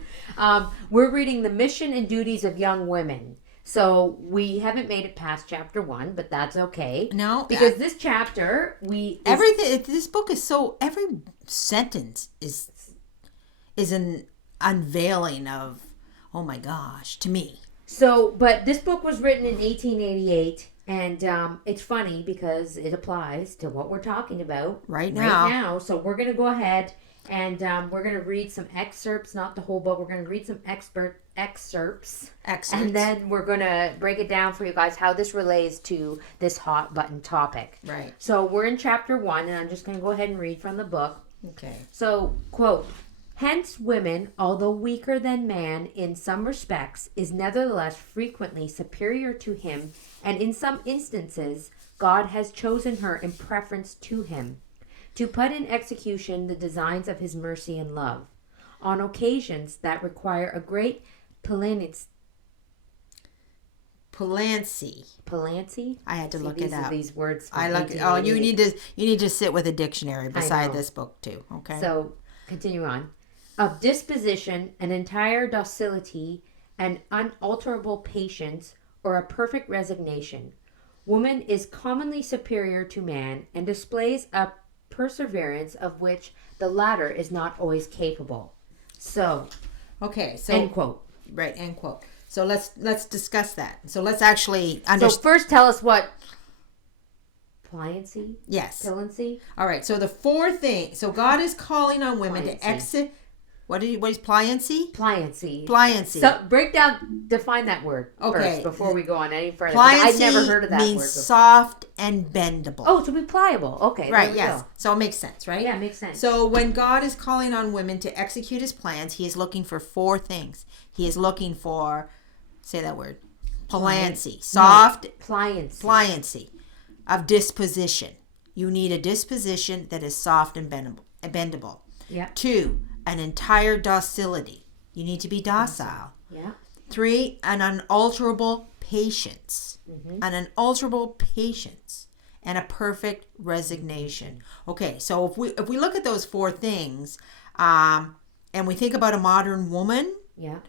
We're reading The Mission and Duties of Young Women. So, we haven't made it past chapter 1, but that's okay. No. Because this chapter, this book is so, every sentence is an unveiling of, oh my gosh, to me. So, but this book was written in 1888, and it's funny because it applies to what we're talking about right now. So we're going to go ahead and we're going to read some excerpts, not the whole book. We're going to read some excerpts. And then we're going to break it down for you guys how this relates to this hot button topic. Right. So we're in chapter 1, and I'm just going to go ahead and read from the book. Okay. So, quote, hence women, although weaker than man in some respects, is nevertheless frequently superior to him, and in some instances God has chosen her in preference to him, to put in execution the designs of his mercy and love, on occasions that require a great Pliancy. I had to look it up. These words. You need to sit with a dictionary beside this book too. Okay. So continue on. Of disposition, an entire docility, an unalterable patience, or a perfect resignation, woman is commonly superior to man and displays a perseverance of which the latter is not always capable. So, okay, so end quote. Right, end quote. So let's discuss that. So let's actually understand. So first, tell us what Pliancy. Yes. Pliancy. All right. So the 4 things. So God is calling on women to exit. What is Pliancy? Pliancy. So define that word first before we go on any further. Pliancy I've never heard of that word means before. soft and bendable. Oh, to be pliable. Okay. Right, yes. Go. So it makes sense, right? Yeah, it makes sense. So when God is calling on women to execute his plans, he is looking for 4 things. He is looking for, say that word, Pliancy. Soft. Pliancy. Of disposition. You need a disposition that is soft and bendable. Yeah. 2, an entire docility. You need to be docile. Yeah. 3, an unalterable patience. Mm-hmm. An unalterable patience. And a perfect resignation. Okay, so if we look at those 4 things, and we think about a modern woman. Yeah.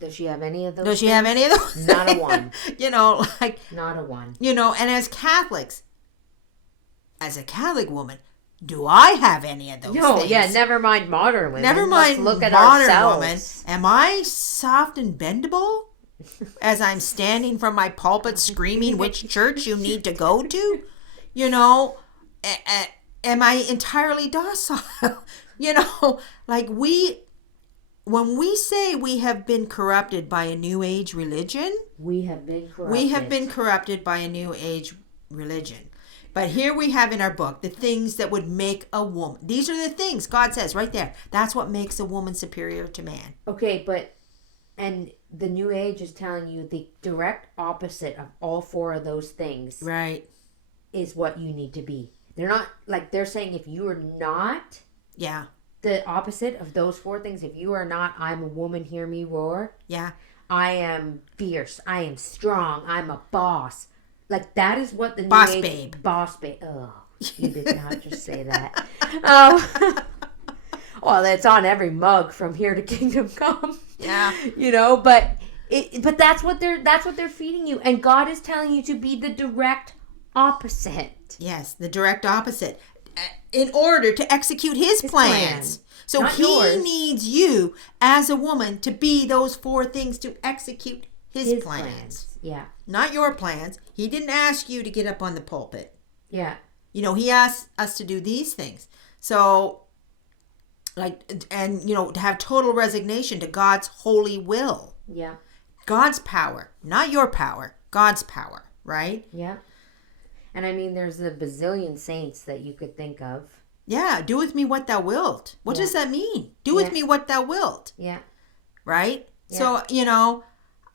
Does she have any of those? Does she have any of those? Not a one. Not a one. And as Catholics, as a Catholic woman, do I have any of those things? No, yeah, never mind modern women. Never mind look at modern ourselves. woman. Am I soft and bendable? As I'm standing from my pulpit screaming which church you need to go to? Am I entirely docile? When we say we have been corrupted by a New Age religion, we have been corrupted. We have been corrupted by a New Age religion. But here we have in our book the things that would make a woman. These are the things God says right there. That's what makes a woman superior to man. Okay, but and the New Age is telling you the direct opposite of all four of those things Right. is what you need to be. They're not, like, they're saying if you are not Yeah. the opposite of those four things, if you are not, I'm a woman, hear me roar. Yeah. I am fierce. I am strong. I'm a boss. Like, that is what the New Boss Age... babe. Boss babe. Oh, you did not just say that. Oh. Well, it's on every mug from here to Kingdom Come. Yeah. You know, but that's what they're feeding you. And God is telling you to be the direct opposite. Yes, the direct opposite. In order to execute his plans. So Not he yours. needs you as a woman to be those four things to execute his plans. Yeah. Not your plans. He didn't ask you to get up on the pulpit. Yeah. You know, he asked us to do these things. So, like, and, you know, to have total resignation to God's holy will. Yeah. God's power, not your power, God's power, right? Yeah. And I mean, there's a bazillion saints that you could think of. Yeah, do with me what thou wilt. What does that mean? Do with me what thou wilt. Yeah. Right? Yeah. So, you know,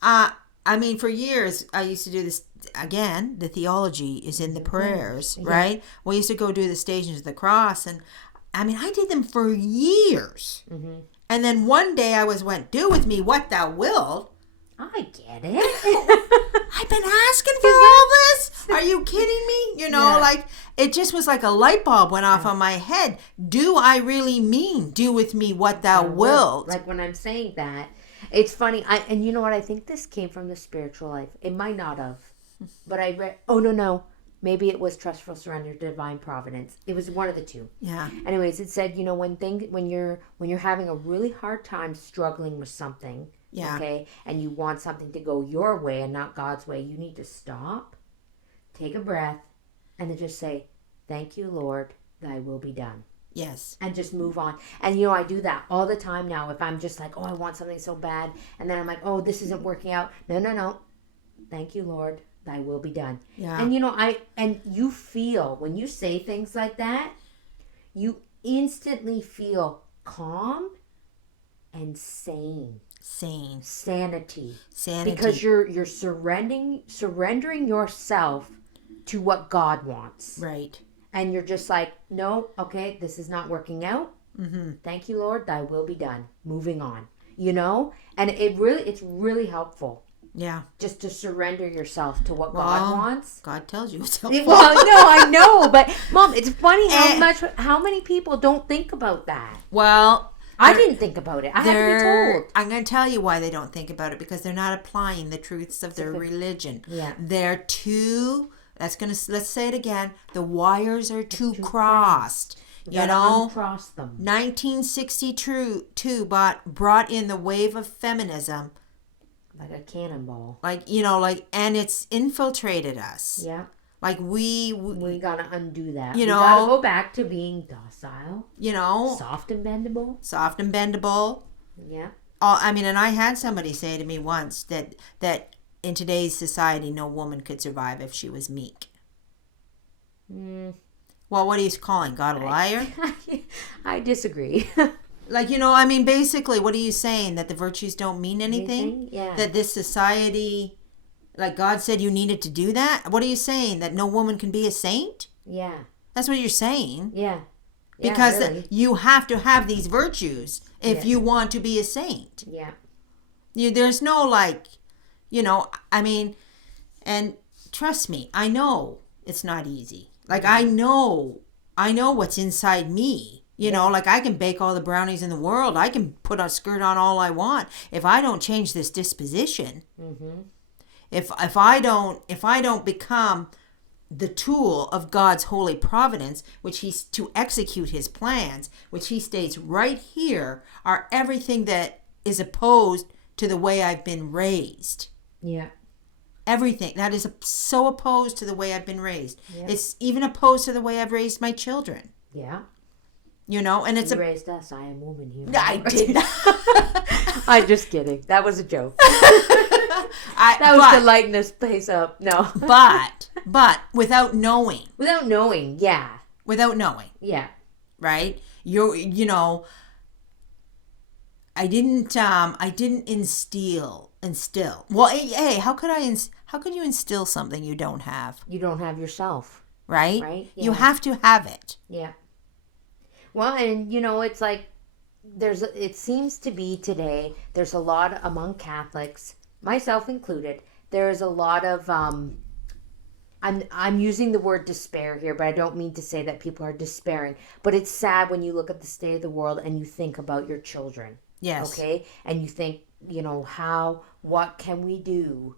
I mean, for years, I used to do this, again, the theology is in the prayers, right? We used to go do the Stations of the Cross, and I mean, I did them for years. Mm-hmm. And then one day I went, do with me what thou wilt. I get it. I've been asking for all this? Are you kidding me? You know, like, it just was like a light bulb went off on my head. Do I really mean do with me what thou wilt? Like, when I'm saying that, it's funny. And you know what? I think this came from the spiritual life. It might not have. But I read, no. Maybe it was trustful surrender to divine providence. It was one of the two. Yeah. Anyways, it said, you know, when you're having a really hard time struggling with something, okay, and you want something to go your way and not God's way, you need to stop, take a breath, and then just say, thank you, Lord, thy will be done. Yes. And just move on. And, you know, I do that all the time now. If I'm just like, oh, I want something so bad. And then I'm like, oh, this isn't working out. No. Thank you, Lord, thy will be done. Yeah. And, you know, and you feel, when you say things like that, you instantly feel calm and sane. Sanity. Because you're surrendering yourself to what God wants. Right. And you're just like, no, okay, this is not working out. Mm-hmm. Thank you, Lord, thy will be done. Moving on. You know? And it's really helpful. Yeah. Just to surrender yourself to what God wants. God tells you it's helpful. Well, no, I know, but Mom, it's funny how many people don't think about that. Well, I didn't think about it. I had to be told. I'm going to tell you why they don't think about it, because they're not applying the truths of their religion. Yeah. They're too, let's say it again, the wires are too crossed. You know, uncross them. 1962 brought in the wave of feminism. Like a cannonball. Like, you know, like, and it's infiltrated us. Yeah. Like, we gotta undo that. You we know, gotta go back to being docile. You know. Soft and bendable. Yeah. I mean, and I had somebody say to me once that in today's society, no woman could survive if she was meek. Well, what are you calling God a liar? I disagree. Like, you know, I mean, basically, what are you saying? That the virtues don't mean anything? Yeah. That this society, like God said you needed to do that? What are you saying? That no woman can be a saint? Yeah. That's what you're saying. Yeah. Because really. You have to have these virtues if you want to be a saint. Yeah. There's no, like, you know, I mean, and trust me, I know it's not easy. Like, I know what's inside me. You know, like, I can bake all the brownies in the world. I can put a skirt on all I want. If I don't change this disposition, if I don't become the tool of God's holy providence, which He's to execute His plans, which He states right here are everything that is opposed to the way I've been raised. Yeah. Everything that is so opposed to the way I've been raised. Yeah. It's even opposed to the way I've raised my children. Yeah. You know, and it's you raised us. I am woman here. I did not. I'm just kidding. That was a joke. That was to lighten this place up. No. but without knowing. Without knowing, yeah. Without knowing. Yeah. Right? You know, I didn't instill instill. Well, hey, how could you instill something you don't have? You don't have yourself. Right? Right? You Yeah. have to have it. Yeah. Well, and it's like it seems to be today, there's a lot among Catholics, myself included, there's a lot of I'm using the word despair here, but I don't mean to say that people are despairing. But it's sad when you look at the state of the world and you think about your children. Yes. Okay? And you think, what can we do?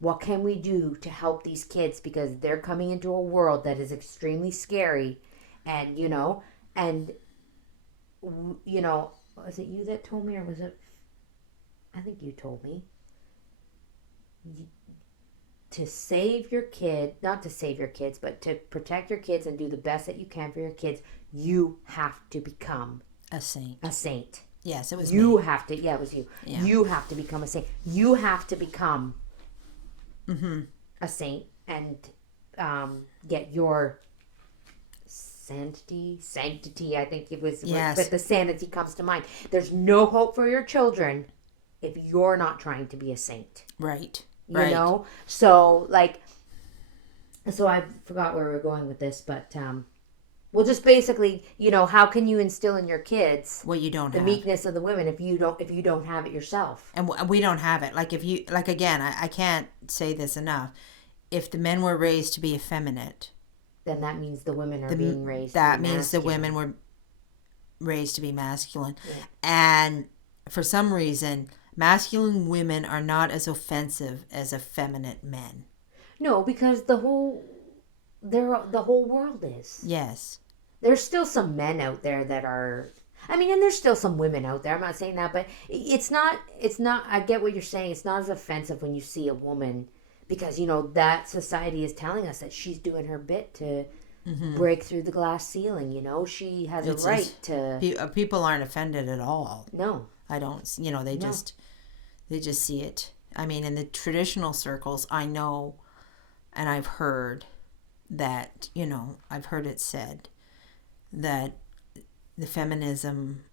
What can we do to help these kids? Because they're coming into a world that is extremely scary. And, was it you that told me, or was it? I think you told me. To save your kid, not to save your kids, but to protect your kids and do the best that you can for your kids, you have to become a saint. A saint. Yes, it was you me. have to. Yeah, it was you. Yeah. You have to become a saint. You have to become a saint and get your sanctity. I think it was. Yes. But the sanity comes to mind. There's no hope for your children if you're not trying to be a saint. Right. You know? So I forgot where we were going with this, but well, just basically, how can you instill in your kids what you don't the have? meekness of the women if you don't have it yourself? And we don't have it. Again, I can't say this enough. If the men were raised to be effeminate, then that means the women are being raised. That to be means masculine. the women were raised to be masculine, Yeah. and for some reason, masculine women are not as offensive as effeminate men. No, because the whole world is. Yes. There's still some men out there that are. I mean, and there's still some women out there. I'm not saying that, but it's not. I get what you're saying. It's not as offensive when you see a woman, because that society is telling us that she's doing her bit to break through the glass ceiling. She has a right to. People aren't offended at all. No, I don't. They just see it. I mean, in the traditional circles, I know, and I've heard that, I've heard it said that the feminism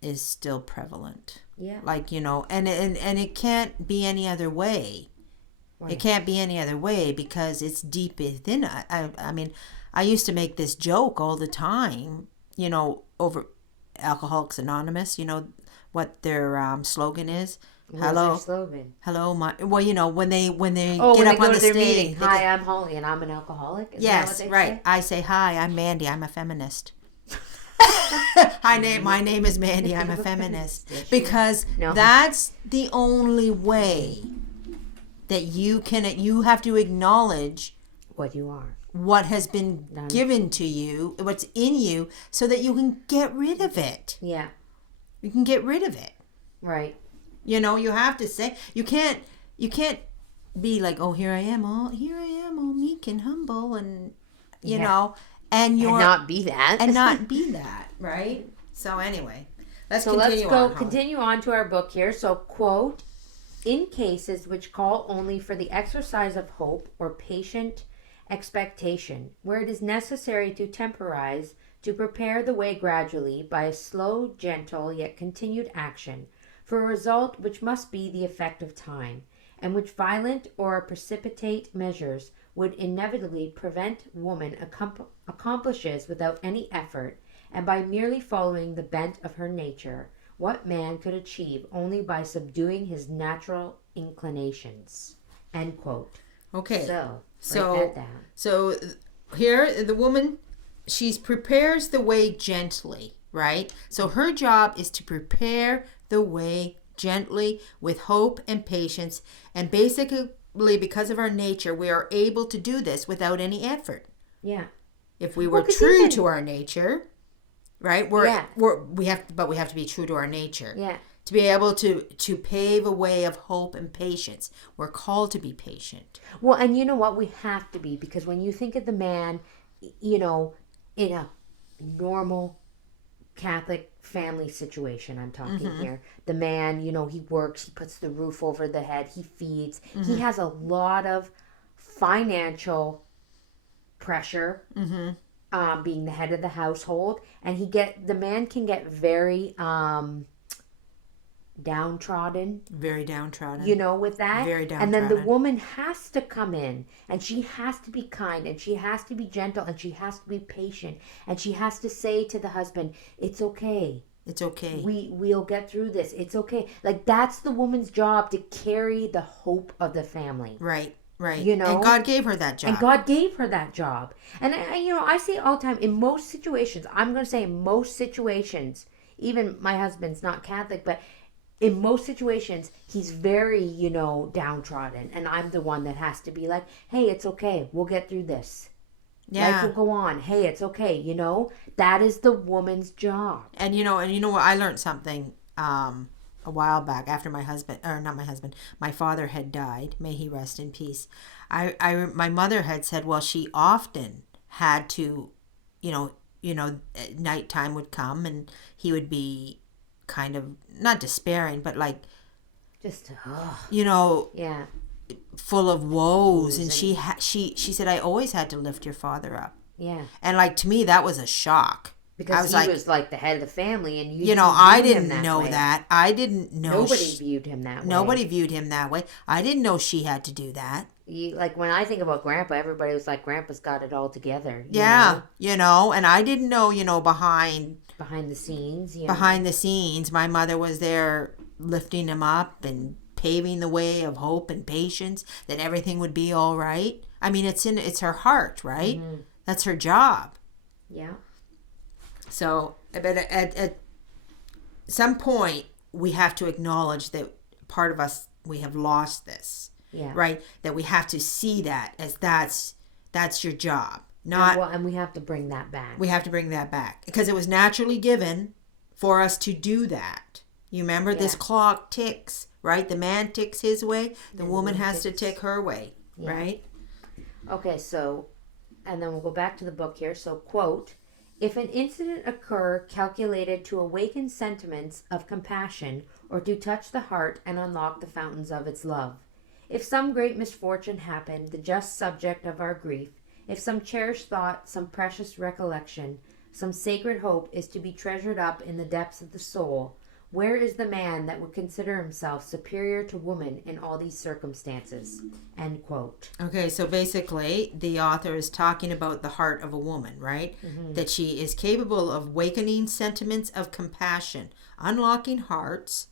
is still prevalent. Yeah. And it can't be any other way. Right. It can't be any other way because it's deep within. I mean, I used to make this joke all the time, over Alcoholics Anonymous, what their slogan is. Hello. Slogan? Hello, when they get up on the stage. Meeting. Hi, I'm Holly, and I'm an alcoholic. Yes, that what right. Say? I say hi. I'm Mandy. I'm a feminist. Hi, my name is Mandy. I'm a feminist because that's the only way that you have to acknowledge what you are, what has been given to you, what's in you, so that you can get rid of it. Yeah, you can get rid of it. Right. You have to say, you can't be like, oh, here I am, all meek and humble, and you know, and not be that, right? So anyway, let's continue on to our book here. So, quote, in cases which call only for the exercise of hope or patient expectation, where it is necessary to temporize, to prepare the way gradually by a slow, gentle, yet continued action, for a result which must be the effect of time, and which violent or precipitate measures would inevitably prevent woman accomplishes without any effort, and by merely following the bent of her nature, what man could achieve only by subduing his natural inclinations. End quote. Okay. So here the woman, she prepares the way gently, right? So her job is to prepare the way gently with hope and patience, and basically because of our nature we are able to do this without any effort. Yeah. If we were true to our nature, right? We have to be true to our nature. Yeah. To be able to pave a way of hope and patience. We're called to be patient. Well, and you know what? We have to be, because when you think of the man, in a normal Catholic family situation, I'm talking here. The man, he works, he puts the roof over the head, he feeds. He has a lot of financial pressure, being the head of the household, and the man can get very downtrodden, Very downtrodden. with that. Very And then the downtrodden. woman has to come in and she has to be kind and she has to be gentle and she has to be patient and she has to say to the husband, it's okay. It's okay. We'll get through this. It's okay. Like, that's the woman's job, to carry the hope of the family. Right. Right. And God gave her that job. And God gave her that job. And I say all the time, in most situations, I'm going to say in most situations, even my husband's not Catholic, but in most situations, he's very, downtrodden. And I'm the one that has to be like, hey, it's okay. We'll get through this. Yeah. Life will go on. Hey, it's okay. That is the woman's job. And what, I learned something a while back after my father had died. May he rest in peace. My mother had said, well, she often had to, nighttime would come and he would be kind of not despairing, but like, just, yeah, full of woes. And she said, I always had to lift your father up. Yeah. And like, to me, that was a shock. Because he was like the head of the family, and I didn't know that. I didn't know. Nobody viewed him that way. Nobody viewed him that way. I didn't know she had to do that. Like, when I think about Grandpa, everybody was like, Grandpa's got it all together. Yeah, and I didn't know, behind the scenes. Behind the scenes, my mother was there lifting him up and paving the way of hope and patience, that everything would be all right. I mean, it's her heart, right? Mm-hmm. That's her job. Yeah. So, but at some point, we have to acknowledge that part of us, we have lost this. Yeah. Right? That we have to see that as that's your job. And we have to bring that back. We have to bring that back. Because it was naturally given for us to do that. You remember, this clock ticks, right? The man ticks his way. The woman has to tick her way, right? Okay, so, and then we'll go back to the book here. So, quote, if an incident occur calculated to awaken sentiments of compassion or to touch the heart and unlock the fountains of its love, if some great misfortune happen, the just subject of our grief, if some cherished thought, some precious recollection, some sacred hope is to be treasured up in the depths of the soul, where is the man that would consider himself superior to woman in all these circumstances? End quote. Okay, so basically, the author is talking about the heart of a woman, right? Mm-hmm. That she is capable of awakening sentiments of compassion, unlocking hearts,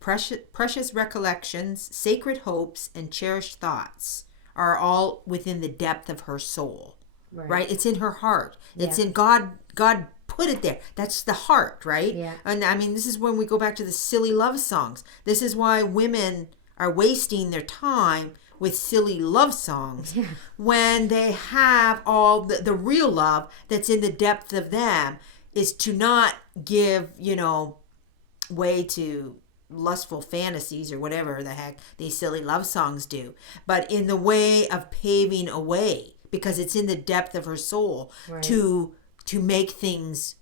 precious recollections, sacred hopes, and cherished thoughts are all within the depth of her soul, right? It's in her heart. It's in God. God put it there. That's the heart, right? Yeah. And I mean, this is when we go back to the silly love songs. This is why women are wasting their time with silly love songs when they have all the real love that's in the depth of them, is to not give, way to lustful fantasies or whatever the heck these silly love songs do, but in the way of paving a way, because it's in the depth of her soul to make things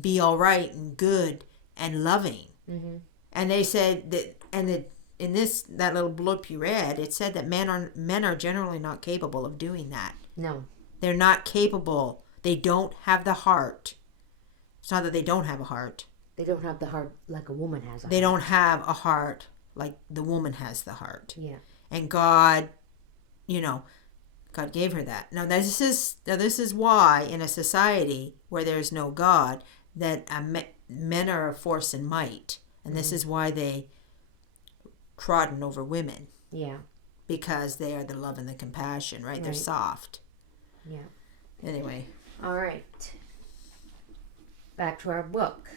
be all right and good and loving. Mm-hmm. And they said that, and in that little blurb you read, it said that men are generally not capable of doing that. No, they're not capable. They don't have the heart. It's not that they don't have a heart. They don't have the heart like a woman has. They don't have a heart like the woman has the heart. Yeah. And God, God gave her that. Now this is why in a society where there's no God, that men are a force and might, and this is why they trodden over women. Yeah. Because they are the love and the compassion, right? They're soft. Yeah. Anyway. All right. Back to our book.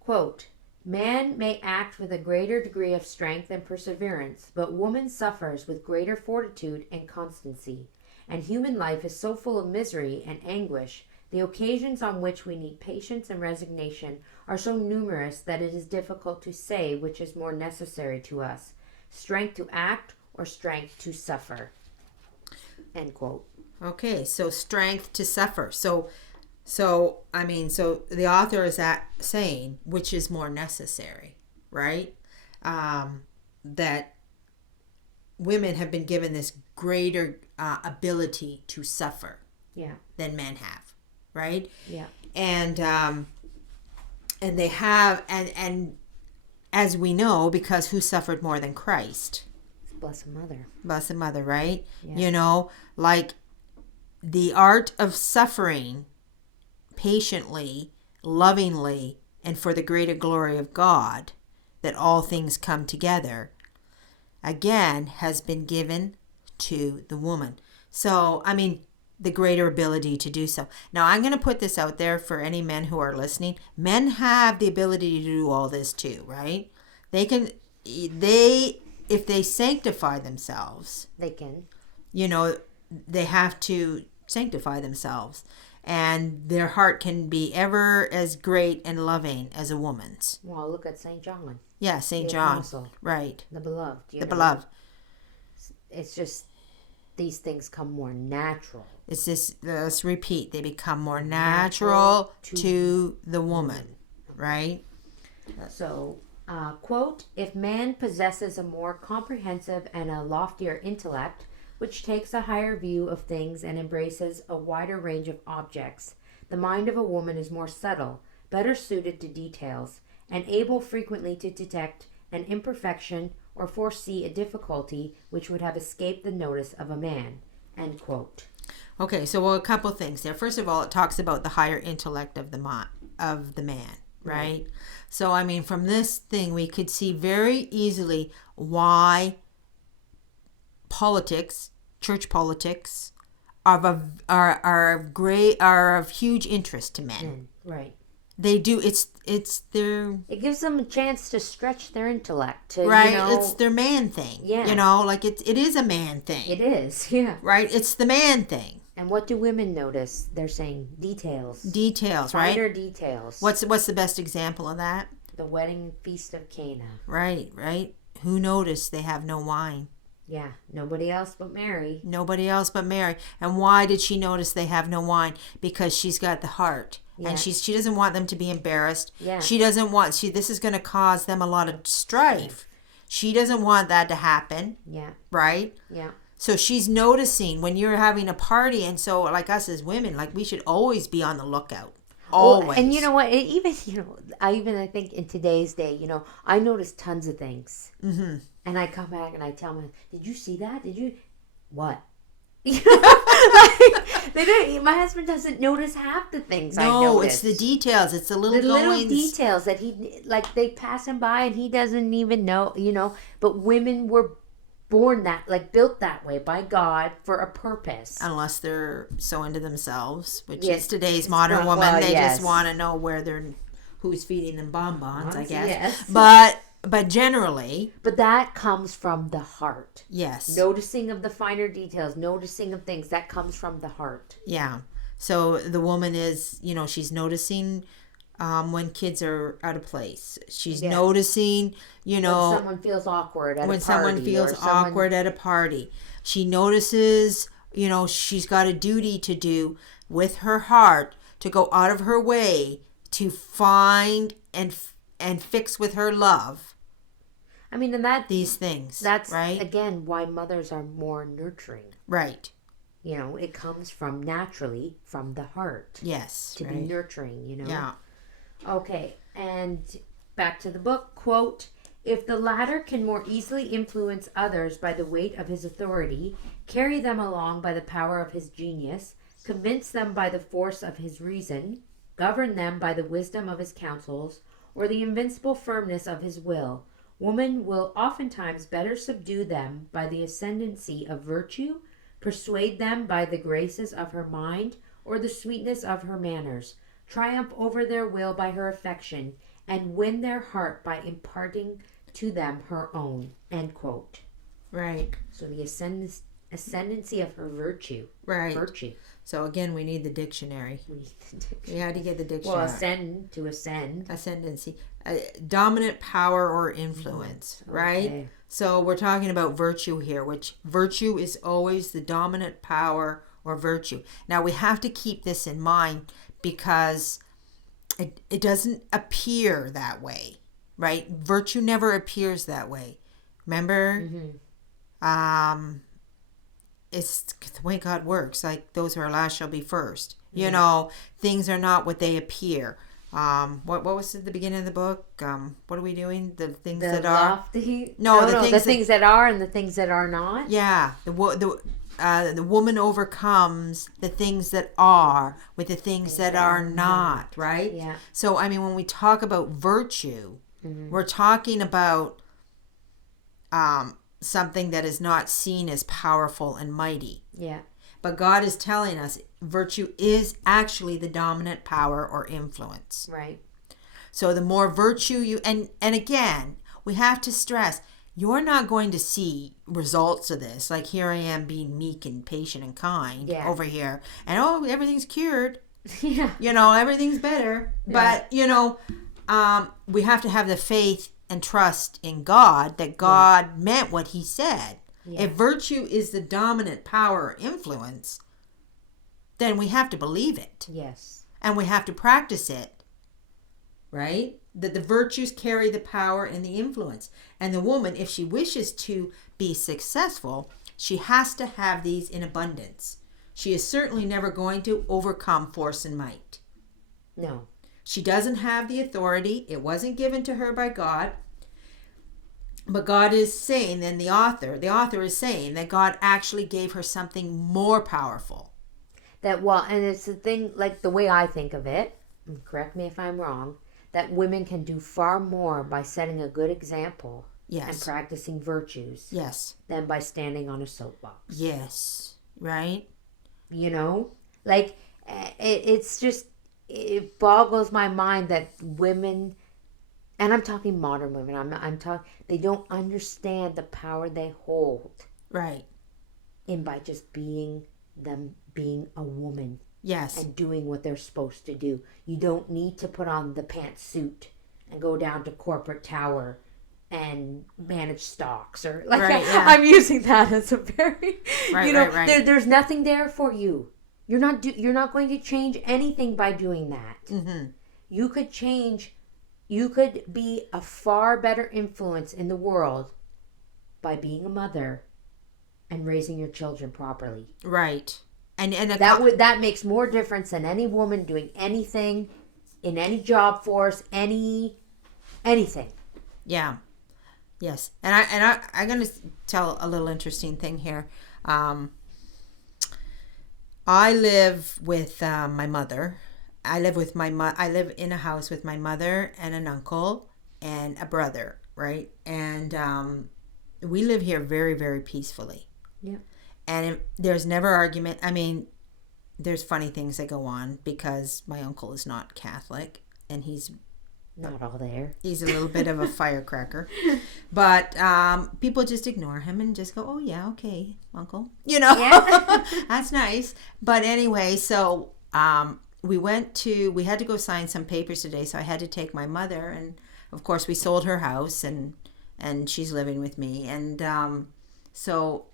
Quote, man may act with a greater degree of strength and perseverance, but woman suffers with greater fortitude and constancy. And human life is so full of misery and anguish, the occasions on which we need patience and resignation are so numerous that it is difficult to say which is more necessary to us, strength to act or strength to suffer. End quote. Okay, so strength to suffer. So the author is saying which is more necessary, right? That women have been given this greater ability to suffer than men have, right? Yeah. And and they have, and as we know, because who suffered more than Christ? Blessed Mother. Blessed Mother, right? Yes. You know, like the art of suffering patiently, lovingly, and for the greater glory of God, that all things come together, again, has been given to the woman. So, I mean, the greater ability to do so. Now, I'm going to put this out there for any men who are listening. Men have the ability to do all this too, right? If they sanctify themselves, They can. you know, they have to sanctify themselves. And their heart can be ever as great and loving as a woman's. Well, look at St. John. Yeah, St. The John. apostle. Right. The beloved. The beloved. It's just these things come more natural. It's just, let's repeat, they become more natural to the woman, right? So, quote, if man possesses a more comprehensive and a loftier intellect, which takes a higher view of things and embraces a wider range of objects, the mind of a woman is more subtle, better suited to details, and able frequently to detect an imperfection or foresee a difficulty which would have escaped the notice of a man. End quote. Okay, so a couple things there. First of all, it talks about the higher intellect of the man, right? So, I mean, from this thing, we could see very easily why politics, church politics, are of huge interest to men. Right. They do. It's their. It gives them a chance to stretch their intellect. To, Right. You know, it's their man thing. Yeah. You know, like it is a man thing. It is. Yeah. Right. It's the man thing. And what do women notice? They're saying details. Details, right? Finer details. What's the best example of that? The wedding feast of Cana. Right. Who noticed they have no wine? Yeah, nobody else but Mary. Nobody else but Mary. And why did she notice they have no wine? Because she's got the heart. Yeah. And she doesn't want them to be embarrassed. Yeah. She doesn't want, this is going to cause them a lot of strife. She doesn't want that to happen. Yeah. Right? Yeah. So she's noticing when you're having a party, and so like us as women, like we should always be on the lookout. Always. And you know what? I think in today's day, I notice tons of things. Mm-hmm. And I come back and I tell them, did you see that? Did you? What? My husband doesn't notice half the things I notice. No, it's the details. It's the little details that they pass him by and he doesn't even know, but women were born built that way by God for a purpose. Unless they're so into themselves, which is today's modern woman. They just want to know who's feeding them bonbons, I guess. Yes. But generally. But that comes from the heart. Yes. Noticing of the finer details, noticing of things, that comes from the heart. Yeah. So the woman is, she's noticing when kids are out of place. She's noticing, when someone feels awkward at a party. She notices, she's got a duty to do with her heart to go out of her way to find and fix with her love. I mean, these things. That's right. Again, why mothers are more nurturing. Right. It comes naturally from the heart. Yes. To be nurturing. Yeah. Okay, and back to the book. Quote: if the latter can more easily influence others by the weight of his authority, carry them along by the power of his genius, convince them by the force of his reason, govern them by the wisdom of his counsels, or the invincible firmness of his will, woman will oftentimes better subdue them by the ascendancy of virtue, persuade them by the graces of her mind, or the sweetness of her manners, triumph over their will by her affection, and win their heart by imparting to them her own. End quote. Right. So the ascendancy of her virtue. Right. Virtue. So again, we need the dictionary. We had to get the dictionary. Well, ascend. Ascendancy. Dominant power or influence, right? Okay. So we're talking about virtue here, which virtue is always the dominant power or virtue. Now we have to keep this in mind because it doesn't appear that way, right? Virtue never appears that way. Remember? Mm-hmm. It's the way God works. Like those who are last shall be first. Mm-hmm. Things are not what they appear. what was at the beginning of the book? What are we doing? The things The that are lofty. no, The things that are and the things that are not. Yeah, the woman overcomes the things that are with the things that are not, right? Yeah. So I mean, when we talk about virtue, we're talking about something that is not seen as powerful and mighty. Yeah. But God is telling us virtue is actually the dominant power or influence. Right. So the more virtue you, and again, we have to stress, you're not going to see results of this. Like here I am being meek and patient and kind over here. And everything's cured. Yeah. Everything's better. Yeah. But, we have to have the faith and trust in God that God meant what he said. Yeah. If virtue is the dominant power or influence, then we have to believe it. Yes. And we have to practice it. Right? That the virtues carry the power and the influence. And the woman, if she wishes to be successful, she has to have these in abundance. She is certainly never going to overcome force and might. No. She doesn't have the authority. It wasn't given to her by God. But God is saying, and the author is saying that God actually gave her something more powerful. And it's the thing, like the way I think of it, correct me if I'm wrong, that women can do far more by setting a good example and practicing virtues than by standing on a soapbox. Yes. Right? Like it's just, it boggles my mind that women, and I'm talking modern women, I'm talking, they don't understand the power they hold. Right. And by just being a woman. Yes. And doing what they're supposed to do. You don't need to put on the pantsuit and go down to corporate tower and manage stocks or like I'm using that as a very right. There's nothing there for you. You're not going to change anything by doing that. Mm-hmm. You could be a far better influence in the world by being a mother and raising your children properly. Right. And that makes more difference than any woman doing anything in any job force, anything. Yeah. Yes. And I'm going to tell a little interesting thing here. I live with my mother. I live in a house with my mother and an uncle and a brother, right? And we live here very, very peacefully. Yeah. And there's never argument. I mean, there's funny things that go on because my uncle is not Catholic and he's not all there. He's a little bit of a firecracker. But people just ignore him and just go, oh, yeah, okay, uncle. Yeah. That's nice. But anyway, so we had to go sign some papers today. So I had to take my mother. And, of course, we sold her house and she's living with me. And so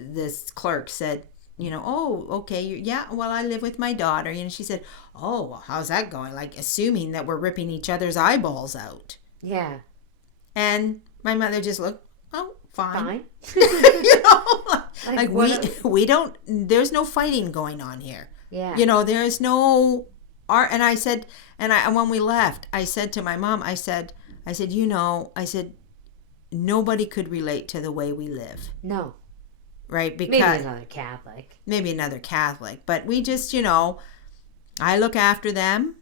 this clerk said, oh, okay, well, I live with my daughter. She said, oh, well, how's that going? Like, assuming that we're ripping each other's eyeballs out. Yeah. And my mother just looked, oh, fine. We don't, there's no fighting going on here. Yeah. There's no art. And I said, when we left, I said to my mom, I said, nobody could relate to the way we live. No. Right? Because maybe another Catholic. But we just, I look after them.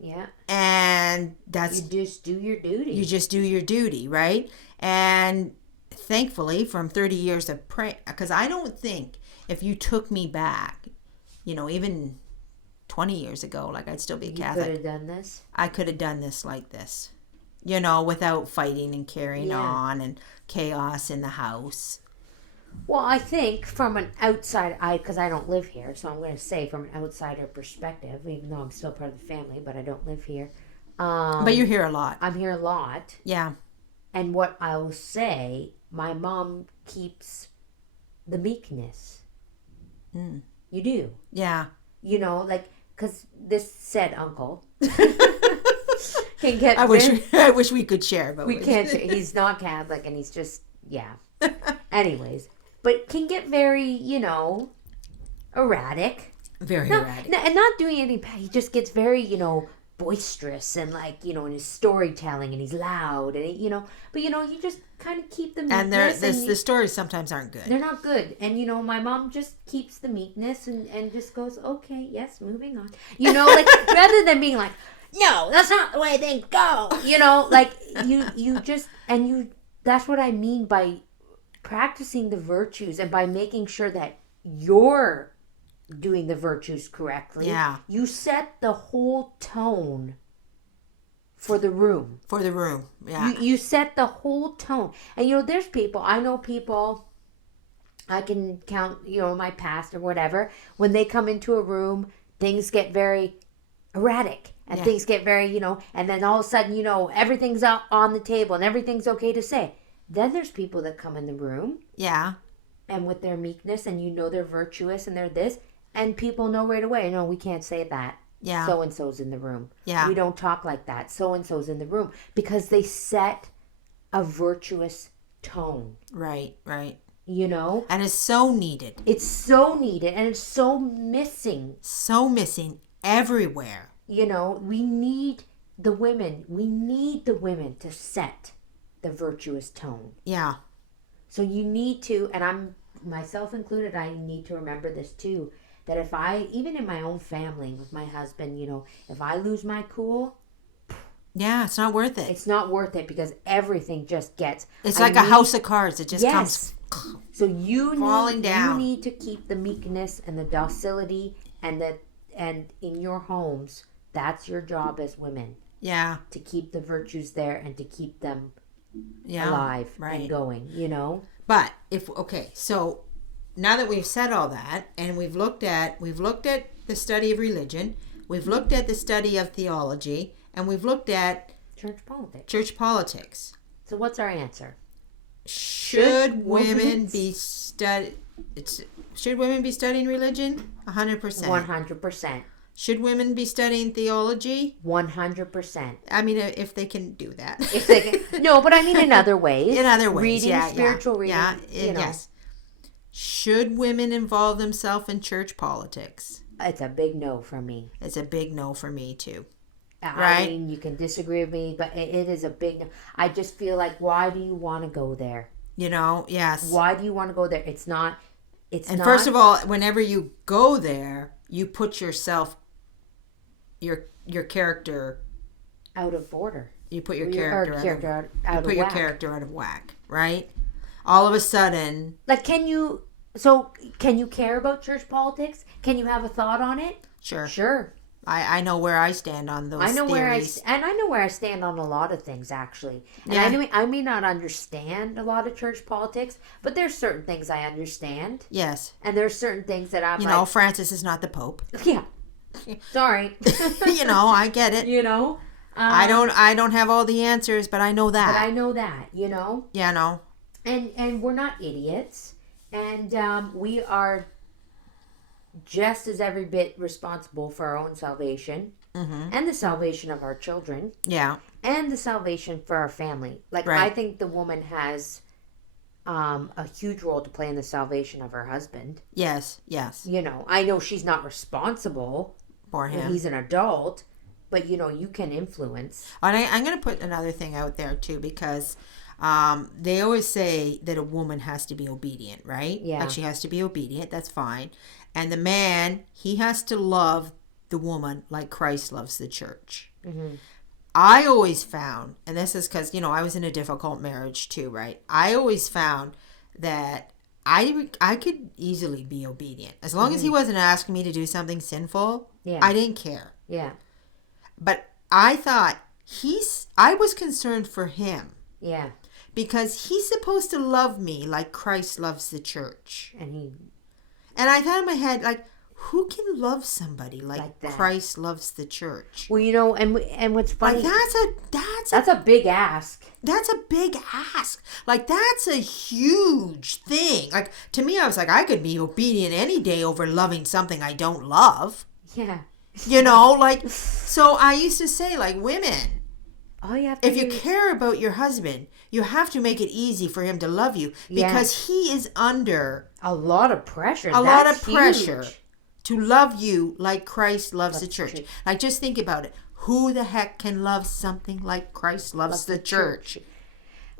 Yeah. And that's... You just do your duty. You just do your duty, right? And thankfully, from 30 years of prayer, because I don't think if you took me back, even 20 years ago, like I'd still be Catholic. You could have done this? I could have done this like this, without fighting and carrying on and chaos in the house. Well, I think from an outside, because I don't live here, so I'm going to say from an outsider perspective, even though I'm still part of the family, but I don't live here. But you're here a lot. I'm here a lot. Yeah. And what I'll say, my mom keeps the meekness. Mm. You do. Yeah. Because this said uncle can get... I wish we could share, but we can't share. He's not Catholic, and he's just, Anyways, but can get very, erratic. Very erratic. And not doing anything bad. He just gets very, boisterous and like, you know, in his storytelling, and he's loud, and he, you know, but you know, you just kind of keep the meekness. And the stories sometimes aren't good. They're not good. And you know, my mom just keeps the meekness and just goes, okay, yes, moving on. You know, like rather than being like, no, that's not the way things go. You know, like you just, and you, that's what I mean by practicing the virtues and by making sure that you're doing the virtues correctly. Yeah. You set the whole tone for the room. For the room. Yeah. You set the whole tone. And you know, there's people, I know people, I can count, you know, my past or whatever, when they come into a room, things get very erratic and things get very, you know, and then all of a sudden, you know, everything's out on the table and everything's okay to say. Then there's people that come in the room. Yeah. And with their meekness, and you know they're virtuous and they're this, and people know right away, no, we can't say that. Yeah. So-and-so's in the room. Yeah. We don't talk like that. So-and-so's in the room. Because they set a virtuous tone. Right, right. You know? And it's so needed. It's so needed, and it's so missing. So missing everywhere. You know, we need the women to set the virtuous tone. Yeah. So you need to, and I'm, myself included, I need to remember this too, that if I, even in my own family with my husband, you know, if I lose my cool, yeah, it's not worth it. it's not worth it, because everything just gets, it's like a house of cards. It just comes so you falling down. You need to keep the meekness and the docility, and in your homes, that's your job as women. Yeah. To keep the virtues there and to keep them alive and going, you know? But so now that we've said all that, and we've looked at the study of religion, we've looked at the study of theology, and we've looked at church politics. So what's our answer? Should women be studying religion? 100%. 100%. Should women be studying theology? 100%. I mean, if they can do that. If they can, no, but I mean in other ways. In other ways, reading, spiritual reading. Yeah, you know. yes. Should women involve themselves in church politics? It's a big no for me. It's a big no for me too. I mean, you can disagree with me, but it is a big no. I just feel like, why do you want to go there? You know, yes. Why do you want to go there? It's not. First of all, whenever you go there, you put yourself, your character out of order. You put your character out of whack, right? All of a sudden, like, can you care about church politics? Can you have a thought on it? Sure. I know where I stand on those theories. I know where I stand on a lot of things, actually. And I may not understand a lot of church politics, but there's certain things I understand. Yes. And there's certain things that I'm, you know, Francis is not the Pope. Yeah. Sorry. You know, I get it. You know, I don't have all the answers, but I know that. But I know that, you know. Yeah, no. And we're not idiots, and we are just as every bit responsible for our own salvation, and the salvation of our children. Yeah. And the salvation for our family. Like, I think the woman has a huge role to play in the salvation of her husband. Yes, yes. You know, I know she's not responsible for him. He's an adult, but you know, you can influence. And I'm going to put another thing out there too, because they always say that a woman has to be obedient, right? Yeah. Like, she has to be obedient. That's fine. And the man, he has to love the woman like Christ loves the church. Mm-hmm. I always found, and this is because, you know, I was in a difficult marriage too, right? I always found that I could easily be obedient. As long as he wasn't asking me to do something sinful, I didn't care. Yeah. But I thought I was concerned for him. Yeah. Because he's supposed to love me like Christ loves the church. And I thought in my head, like, who can love somebody like Christ loves the church? Well, you know, and what's funny, like, that's a big ask. That's a big ask. Like, that's a huge thing. Like, to me, I was like, I could be obedient any day over loving something I don't love. Yeah. You know, like, so I used to say, like, women, if you care about your husband, you have to make it easy for him to love you, because he is under a lot of pressure. Pressure to love you like Christ loves the church. Like, just think about it. who the heck can love something like Christ loves the church?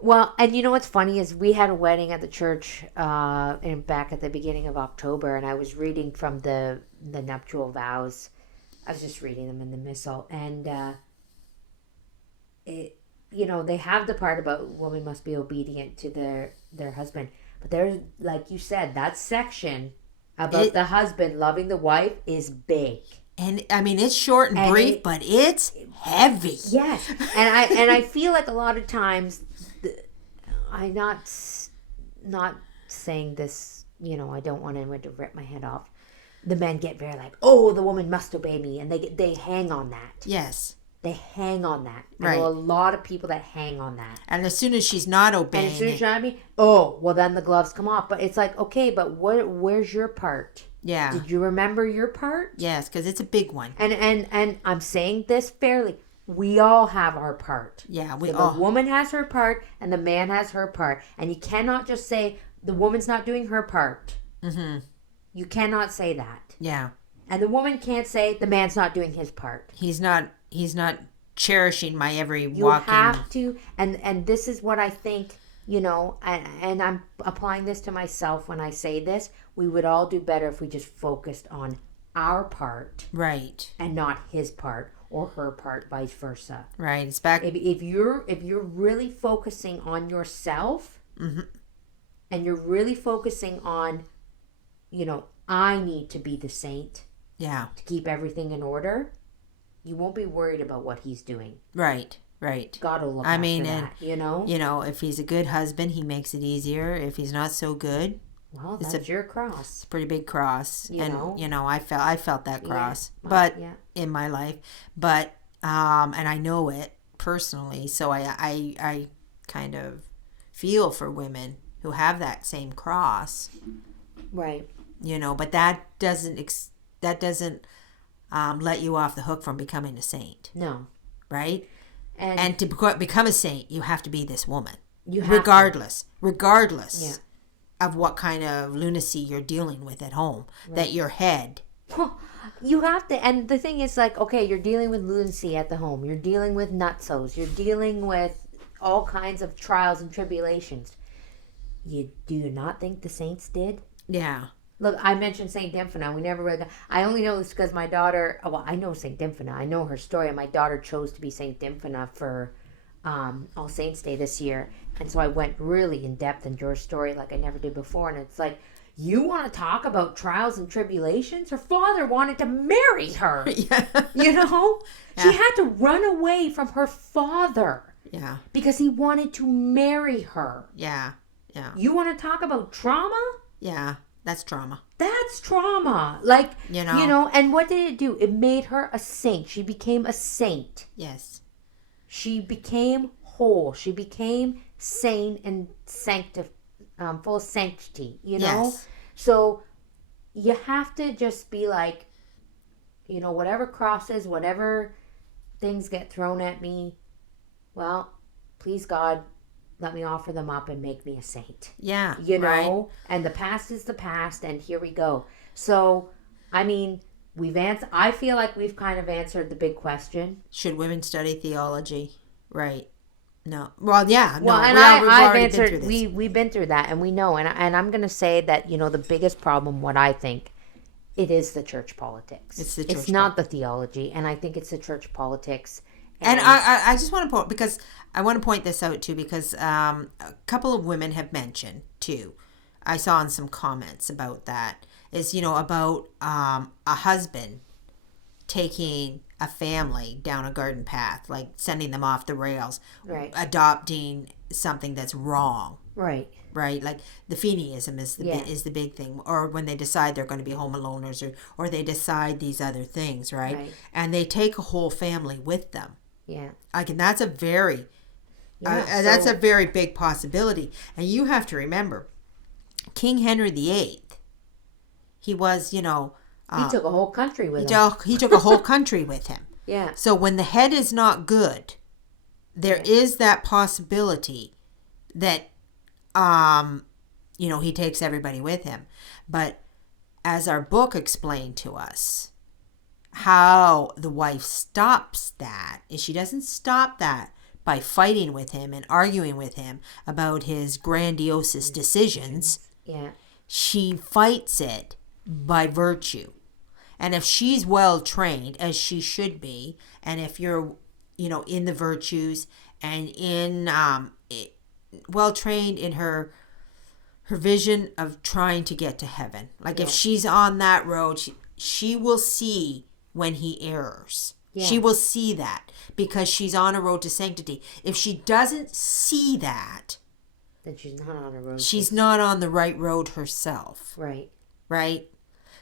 Well, and you know what's funny is we had a wedding at the church back at the beginning of October, and I was reading from the nuptial vows. I was just reading them in the missal, and they have the part about women must be obedient to their husband, but there's, like you said, that section about the husband loving the wife is big. And I mean, it's short and brief, but it's heavy. Yes, and I feel like a lot of times, I'm not saying this. I don't want anyone to rip my head off. The men get very like, oh, the woman must obey me, and they hang on that. Yes, they hang on that. Right. I know a lot of people that hang on that. And as soon as she's not obeying, and as soon as she's not obeying, oh, well, then the gloves come off. But it's like, okay, but where's your part? Yeah. Did you remember your part? Yes, because it's a big one. And I'm saying this fairly. We all have our part. Yeah, the woman has her part and the man has her part. And you cannot just say the woman's not doing her part. Mm-hmm. You cannot say that. Yeah. And the woman can't say the man's not doing his part. He's not cherishing my every you walking. You have to, and this is what I think, and I'm applying this to myself when I say this. We would all do better if we just focused on our part. Right. And not his part. Or her part, vice versa. Right. It's back. If you're really focusing on yourself, mm-hmm. and you're really focusing on, I need to be the saint. Yeah. To keep everything in order, you won't be worried about what he's doing. Right. Right. God will look after that. If he's a good husband, he makes it easier. If he's not so good, well, that's your cross. It's a pretty big cross. I felt that cross, in my life, but and I know it personally, so I kind of feel for women who have that same cross. Right. But that doesn't let you off the hook from becoming a saint. No. Right? And to become a saint, you have to be this woman. Regardless. Yeah. Of what kind of lunacy you're dealing with at home, right. That your head. You have to, and the thing is, like, okay, you're dealing with lunacy at the home. You're dealing with nutsos. You're dealing with all kinds of trials and tribulations. Do you not think the saints did? Yeah. Look, I mentioned Saint Dymphna. We never read that. I only know this because my daughter. Well, I know Saint Dymphna. I know her story. And my daughter chose to be Saint Dymphna for All Saints Day this year. And so I went really in depth into her story like I never did before. And it's like, you want to talk about trials and tribulations? Her father wanted to marry her. Yeah. Yeah. She had to run away from her father. Yeah. Because he wanted to marry her. Yeah. Yeah. You want to talk about trauma? Yeah. That's trauma. That's trauma. Like, and what did it do? It made her a saint. She became a saint. Yes. She became whole. She became sane and full of sanctity, Yes. So you have to just be like, whatever crosses, whatever things get thrown at me, well, please God, let me offer them up and make me a saint. Yeah. Right. And the past is the past, and here we go. So, I mean, I feel like we've kind of answered the big question. Should women study theology? Right. No. Well, yeah. No. Well, and I've answered. We've been through that, and we know. And I'm going to say that the biggest problem, what I think, it is the church politics. It's not the theology, and I think it's the church politics. And I just want to point, because I want to point this out too, because a couple of women have mentioned too. I saw in some comments about that is about a husband taking a family down a garden path, like sending them off the rails, right. Adopting something that's wrong, right? Like the Feeneyism is the big thing, or when they decide they're going to be home aloners, or they decide these other things, right? And they take a whole family with them. Yeah, and that's a very that's a very big possibility. And you have to remember, King Henry VIII, he was he took a whole country with him. He took a whole country with him. Yeah. So when the head is not good, there is that possibility that he takes everybody with him. But as our book explained to us, how the wife stops that is she doesn't stop that by fighting with him and arguing with him about his grandiose decisions. Yeah. She fights it by virtue. And if she's well trained, as she should be, and if you're, in the virtues and in well trained in her vision of trying to get to heaven, like if she's on that road, she will see when he errs. Yeah. She will see that because she's on a road to sanctity. If she doesn't see that, then she's not on a road. She's not on the right road herself. Right. Right?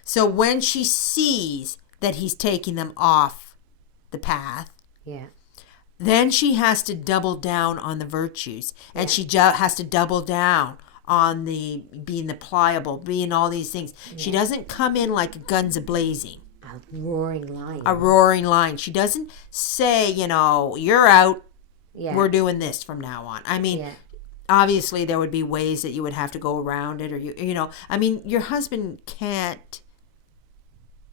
So when she sees that he's taking them off the path, yeah, then she has to double down on the virtues. And she has to double down on the being the pliable, being all these things. Yeah. She doesn't come in like guns a-blazing. A roaring lion. A roaring lion. She doesn't say, you're out. Yeah. We're doing this from now on. I mean, obviously there would be ways that you would have to go around it, or your husband can't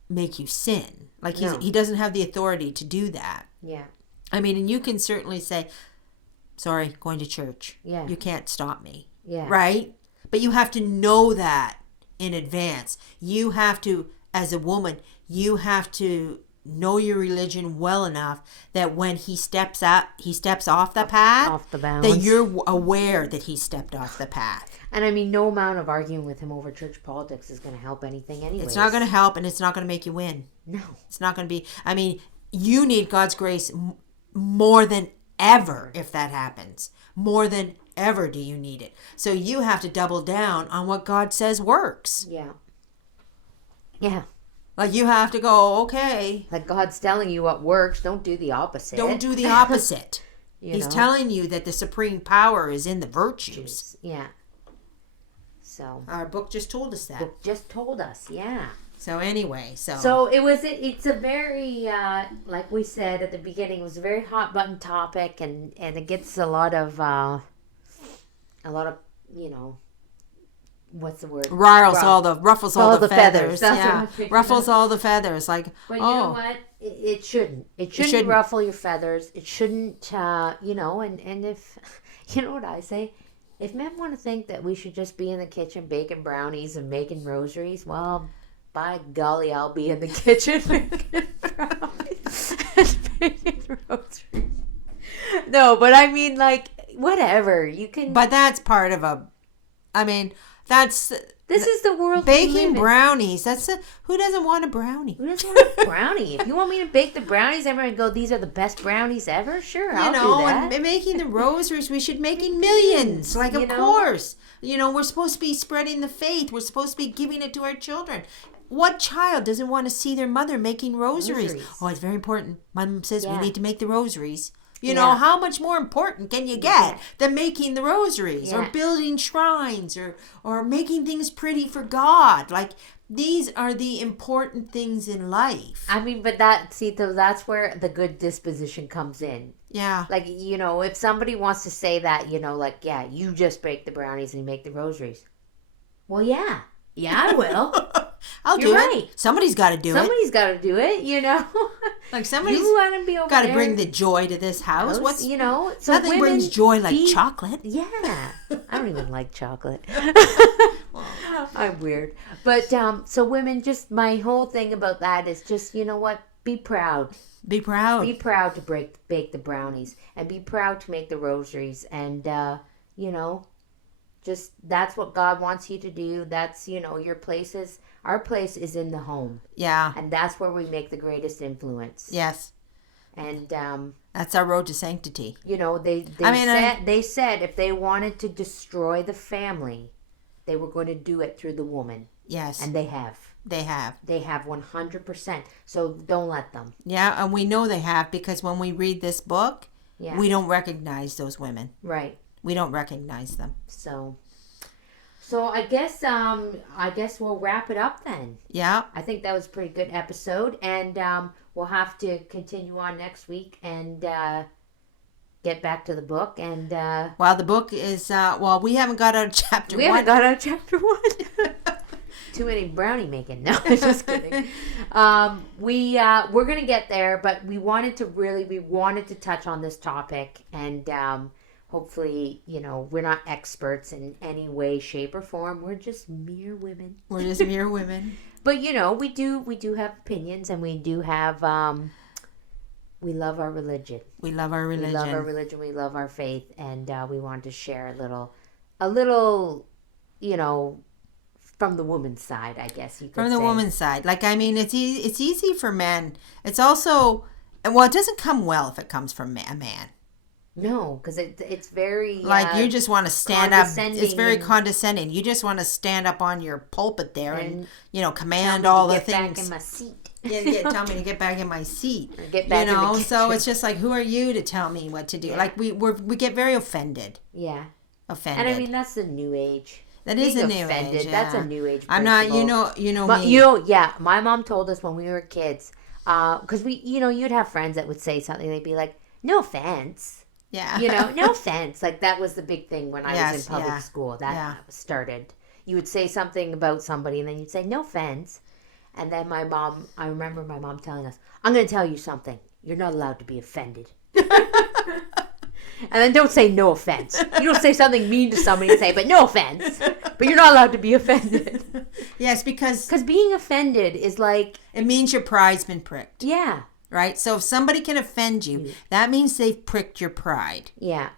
make you sin. Like he doesn't have the authority to do that. Yeah. I mean, and you can certainly say, sorry, going to church. Yeah. You can't stop me. Yeah. Right? But you have to know that in advance. You have to, as a woman, you have to know your religion well enough that when he steps off the path, off the bounds, that you're aware that he stepped off the path. And I mean, no amount of arguing with him over church politics is going to help anything anyway. It's not going to help, and it's not going to make you win. No. It's not going to be, you need God's grace more than ever if that happens. More than ever do you need it. So you have to double down on what God says works. Yeah. Yeah. Like you have to go, okay. Like God's telling you what works. Don't do the opposite. Don't do the opposite. He's telling you that the supreme power is in the virtues. Yeah. So. Our book just told us that. Book just told us, yeah. So anyway, So it's a very, like we said at the beginning, it was a very hot button topic, and it gets a lot of, what's the word? Ruffles all the feathers. Yeah. Ruffles all the feathers. Like, but you know what? It shouldn't. It shouldn't ruffle your feathers. It shouldn't, and if, you know what I say? If men want to think that we should just be in the kitchen baking brownies and making rosaries, well, by golly, I'll be in the kitchen making brownies and making rosaries. No, but I mean, like, whatever. You can... But that's part of This is the world. Baking brownies. Who doesn't want a brownie? Who doesn't want a brownie? If you want me to bake the brownies, everyone go, these are the best brownies ever? Sure, I'll do that. And making the rosaries, we should make in millions. Like, of course. We're supposed to be spreading the faith. We're supposed to be giving it to our children. What child doesn't want to see their mother making rosaries? Oh, it's very important. Mom says we need to make the rosaries. How much more important can you get than making the rosaries or building shrines or making things pretty for God? Like, these are the important things in life. I mean, but that's where the good disposition comes in. Yeah. Like, if somebody wants to say that, you just bake the brownies and you make the rosaries. Well, yeah. Yeah, I will. I'll do it. Somebody's got to do it. Somebody's got to do it, Like somebody's got to bring the joy to this house. So nothing brings joy like chocolate. Yeah. I don't even like chocolate. I'm weird. But so women, just my whole thing about that is just, be proud. Be proud. Be proud to bake the brownies and be proud to make the rosaries and just that's what God wants you to do. That's, your places. Our place is in the home. Yeah. And that's where we make the greatest influence. Yes. And that's our road to sanctity. They said if they wanted to destroy the family, they were going to do it through the woman. Yes. And they have. They have. They have 100%. So don't let them. Yeah, and we know they have because when we read this book, we don't recognize those women. Right. We don't recognize them. So I guess we'll wrap it up then. Yeah. I think that was a pretty good episode, and we'll have to continue on next week and get back to the book. And the book is we haven't got out of chapter 1. We haven't got out of chapter 1. too many brownie making. No, just kidding. We're gonna get there, but we wanted to touch on this topic, and hopefully, we're not experts in any way, shape, or form. We're just mere women. But we do have opinions, and we do have we love our religion. We love our religion. We love our faith, and we wanted to share a little, from the woman's side, I guess you could say. From the woman's side. It's easy for men. It's also, well, it doesn't come well if it comes from a man. No, because it's very... you just want to stand up. It's very condescending. You just want to stand up on your pulpit there and command all the things. Get back in my seat. Tell me to get back in my seat. Or get back in the kitchen. So it's just like, who are you to tell me what to do? Yeah. We get very offended. Yeah. Offended. And that's the new age. That is a new age. Yeah. That's a new age. I'm not. You know me. Yeah. My mom told us when we were kids, because you'd have friends that would say something. They'd be like, "No offense." Yeah. No offense. Like that was the big thing when I was in public school. That started. You would say something about somebody, and then you'd say, "No offense," and then I remember my mom telling us, "I'm going to tell you something. You're not allowed to be offended." And then don't say no offense. You don't say something mean to somebody and say, but no offense. But you're not allowed to be offended. Yes, because being offended is like... It means your pride's been pricked. Yeah. Right? So if somebody can offend you, that means they've pricked your pride. Yeah.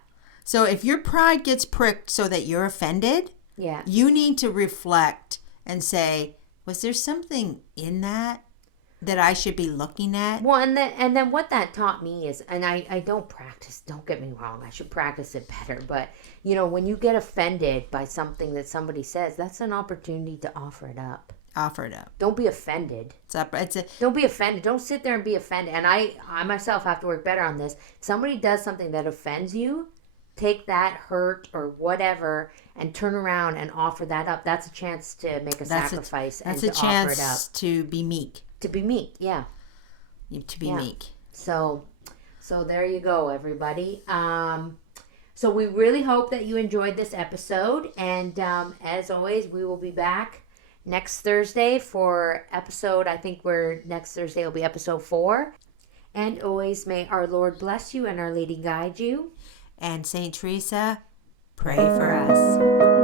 So if your pride gets pricked so that you're offended, you need to reflect and say, was there something in that I should be looking at? Well, and then what that taught me is, and I don't practice, don't get me wrong, I should practice it better, but, when you get offended by something that somebody says, that's an opportunity to offer it up. Offer it up. Don't be offended. Don't be offended. Don't sit there and be offended. And I myself have to work better on this. If somebody does something that offends you, take that hurt or whatever and turn around and offer that up. That's a chance to make a sacrifice and to offer it up. That's a chance to be meek. To be meek, yeah. To be meek. So there you go, everybody. So we really hope that you enjoyed this episode. And as always, we will be back next Thursday for episode, next Thursday will be episode 4. And always may our Lord bless you and Our Lady guide you. And St. Teresa, pray for us.